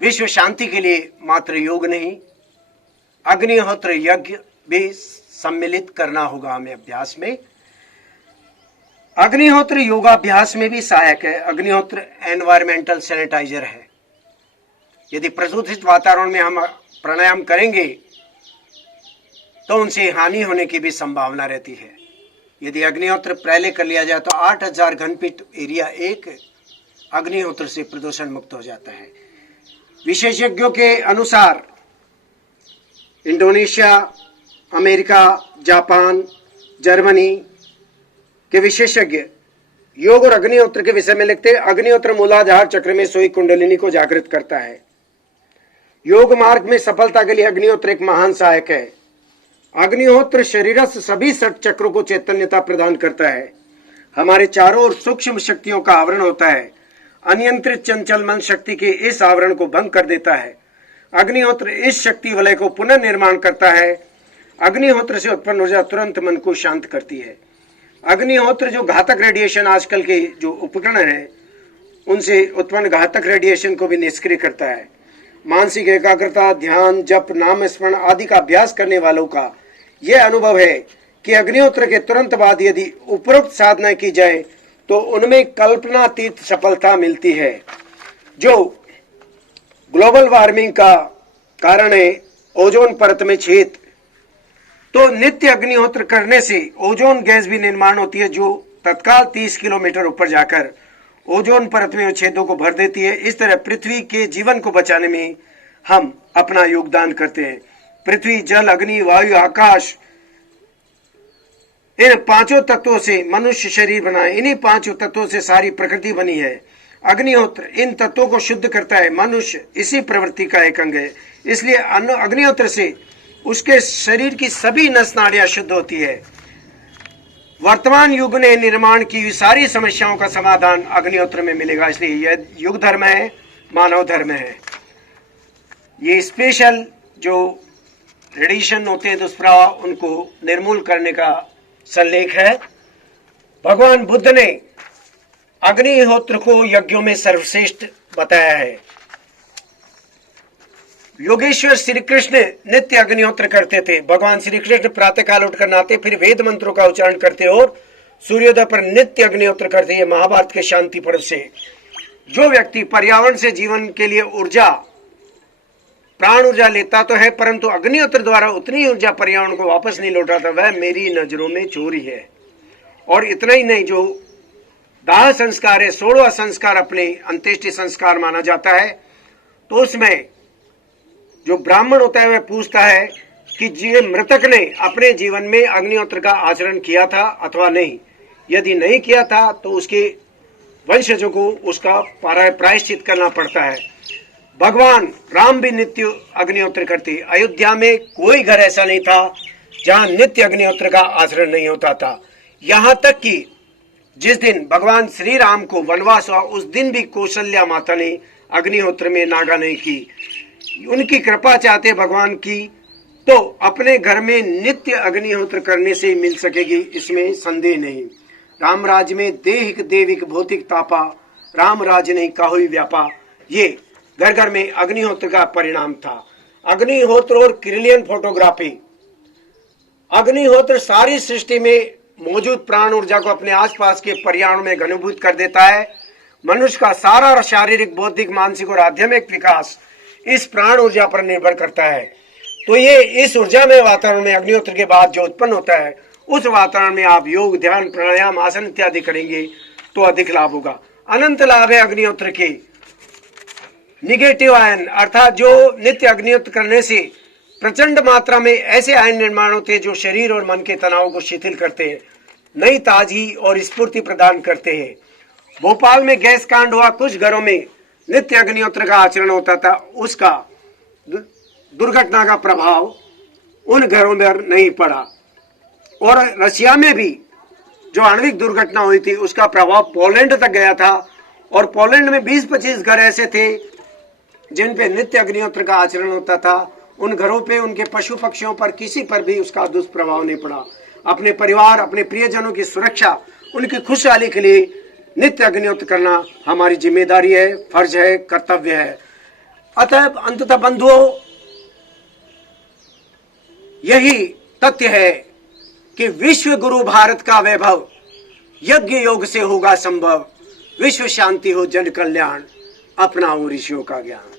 विश्व शांति के लिए मात्र योग नहीं, अग्निहोत्र यज्ञ भी सम्मिलित करना होगा हमें अभ्यास में। अग्निहोत्र योगाभ्यास में भी सहायक है। अग्निहोत्र एनवायरमेंटल सैनिटाइजर है। यदि प्रदूषित वातावरण में हम प्राणायाम करेंगे तो उनसे हानि होने की भी संभावना रहती है। यदि अग्निहोत्र पहले कर लिया जाए तो 8000 घन फीट एरिया एक अग्निहोत्र से प्रदूषण मुक्त हो जाता है। विशेषज्ञों के अनुसार इंडोनेशिया, अमेरिका, जापान, जर्मनी के विशेषज्ञ योग और अग्निहोत्र के विषय में लिखते हैं। अग्निहोत्र मूलाधार चक्र में सोई कुंडलिनी को जागृत करता है। योग मार्ग में सफलता के लिए अग्निहोत्र एक महान सहायक है। अग्निहोत्र शरीरस्थ सभी 6 चक्रों को चैतन्यता प्रदान करता है। हमारे चारों ओर सूक्ष्म शक्तियों का आवरण होता है। अनियंत्रित चंचल मन शक्ति के इस आवरण को भंग कर देता है। अग्निहोत्र इस शक्ति वलय को पुनर्निर्माण करता है। अग्निहोत्र से उत्पन्न ऊर्जा तुरंत मन को शांत करती है। अग्निहोत्र जो घातक रेडिएशन, आजकल के जो उपकरण हैं उनसे उत्पन्न घातक रेडिएशन को भी निष्क्रिय करता है। मानसिक एकाग्रता, ध्यान, जप, नाम स्मरण आदि का अभ्यास करने वालों का यह अनुभव है कि अग्निहोत्र के तुरंत बाद यदि उपरोक्त साधना की जाए तो उनमें कल्पनातीत सफलता मिलती है। जो ग्लोबल वार्मिंग का कारण है ओजोन परत में छेद, तो नित्य अग्निहोत्र करने से ओजोन गैस भी निर्माण होती है, जो तत्काल 30 किलोमीटर ऊपर जाकर ओजोन परत में छेदों को भर देती है। इस तरह पृथ्वी के जीवन को बचाने में हम अपना योगदान करते हैं। पृथ्वी, जल, अग्नि, वायु, आकाश, इन 5 तत्वों से मनुष्य शरीर बना है। इन्हीं 5 तत्वों से सारी प्रकृति बनी है। अग्निहोत्र इन तत्वों को शुद्ध करता है। मनुष्य इसी प्रवृत्ति का एक अंग है। इसलिए अग्निहोत्र से उसके शरीर की सभी नस नाड़ियां शुद्ध होती है। वर्तमान युग ने निर्माण की सारी समस्याओं का समाधान अग्निहोत्र में मिलेगा। इसलिए यह युग धर्म है, मानव धर्म है। ये स्पेशल जो रेडिएशन होते हैं दुष्प्रभाव, उनको निर्मूल करने का संलेख है। भगवान बुद्ध ने अग्निहोत्र को यज्ञों में सर्वश्रेष्ठ बताया है। योगेश्वर श्री कृष्ण नित्य अग्निहोत्र करते थे। भगवान श्री कृष्ण प्रातःकाल उठकर नहाते, फिर वेद मंत्रों का उच्चारण करते और सूर्योदय पर नित्य अग्निहोत्र करते। ये महाभारत के शांति पर्व से जो व्यक्ति पर्यावरण से जीवन के लिए ऊर्जा, प्राण ऊर्जा लेता तो है, परंतु अग्निहोत्र द्वारा उतनी ऊर्जा पर्यावरण को वापस नहीं लौटाता, वह मेरी नजरों में चोरी है। और इतना ही नहीं, जो दाह संस्कार है, 16वां संस्कार अपने अंत्येष्टि संस्कार माना जाता है, तो उसमें जो ब्राह्मण होता है वह पूछता है कि जी मृतक ने अपने जीवन में अग्निहोत्र का आचरण किया था अथवा नहीं। यदि नहीं किया था तो उसके वंशजों को उसका प्रायश्चित करना पड़ता है। भगवान राम भी नित्य अग्निहोत्र करते। अयोध्या में कोई घर ऐसा नहीं था जहां नित्य अग्निहोत्र का आचरण नहीं होता था। यहां तक कि जिस दिन भगवान श्री राम को वनवास हुआ, उस दिन भी कौशल्या माता ने अग्निहोत्र में नागा नहीं की। उनकी कृपा चाहते भगवान की, तो अपने घर में नित्य अग्निहोत्र करने से मिल सकेगी, इसमें संदेह नहीं। राम राज में देहिक देविक भौतिक तापा, राम राज नहीं काहुई व्यापा, ये घर घर में अग्निहोत्र का परिणाम था। अग्निहोत्र और किरलियन फोटोग्राफी। अग्निहोत्र सारी सृष्टि में मौजूद प्राण ऊर्जा को अपने आसपास के पर्यावरण में घनीभूत कर देता है। मनुष्य का सारा शारीरिक, बौद्धिक, मानसिक और आध्यात्मिक विकास इस प्राण ऊर्जा पर निर्भर करता है। तो ये इस ऊर्जा में वातावरण में अग्निहोत्र के बाद जो उत्पन्न होता है, उस वातावरण में आप योग, ध्यान, प्राणायाम, आसन इत्यादि करेंगे तो अधिक लाभ होगा। अनंत लाभ है अग्निहोत्र के। निगेटिव आयन अर्थात जो नित्य अग्निहोत्र करने से प्रचंड मात्रा में ऐसे आयन निर्माण होते हैं जो शरीर और मन के तनाव को शिथिल करते हैं, नई ताजगी और स्फूर्ति प्रदान करते हैं। भोपाल में गैस कांड हुआ, कुछ घरों में नित्य अग्निहोत्र का आचरण होता था, उसका दुर्घटना का प्रभाव उन घरों पर नहीं पड़ा। और रशिया में भी जो आणविक दुर्घटना हुई थी उसका प्रभाव पोलैंड तक गया था, और पोलैंड में 20-25 घर ऐसे थे जिन पे नित्य अग्निहोत्र का आचरण होता था। उन घरों पे, उनके पशु पक्षियों पर, किसी पर भी उसका दुष्प्रभाव नहीं पड़ा। अपने परिवार, अपने प्रियजनों की सुरक्षा, उनकी खुशहाली के लिए नित्य अग्निहोत्र करना हमारी जिम्मेदारी है, फर्ज है, कर्तव्य है। अतः अंततः बंधुओं, यही तथ्य है कि विश्व गुरु भारत का वैभव यज्ञ योग से होगा संभव। विश्व शांति हो, जन कल्याण, अपना हो ऋषियों का ज्ञान।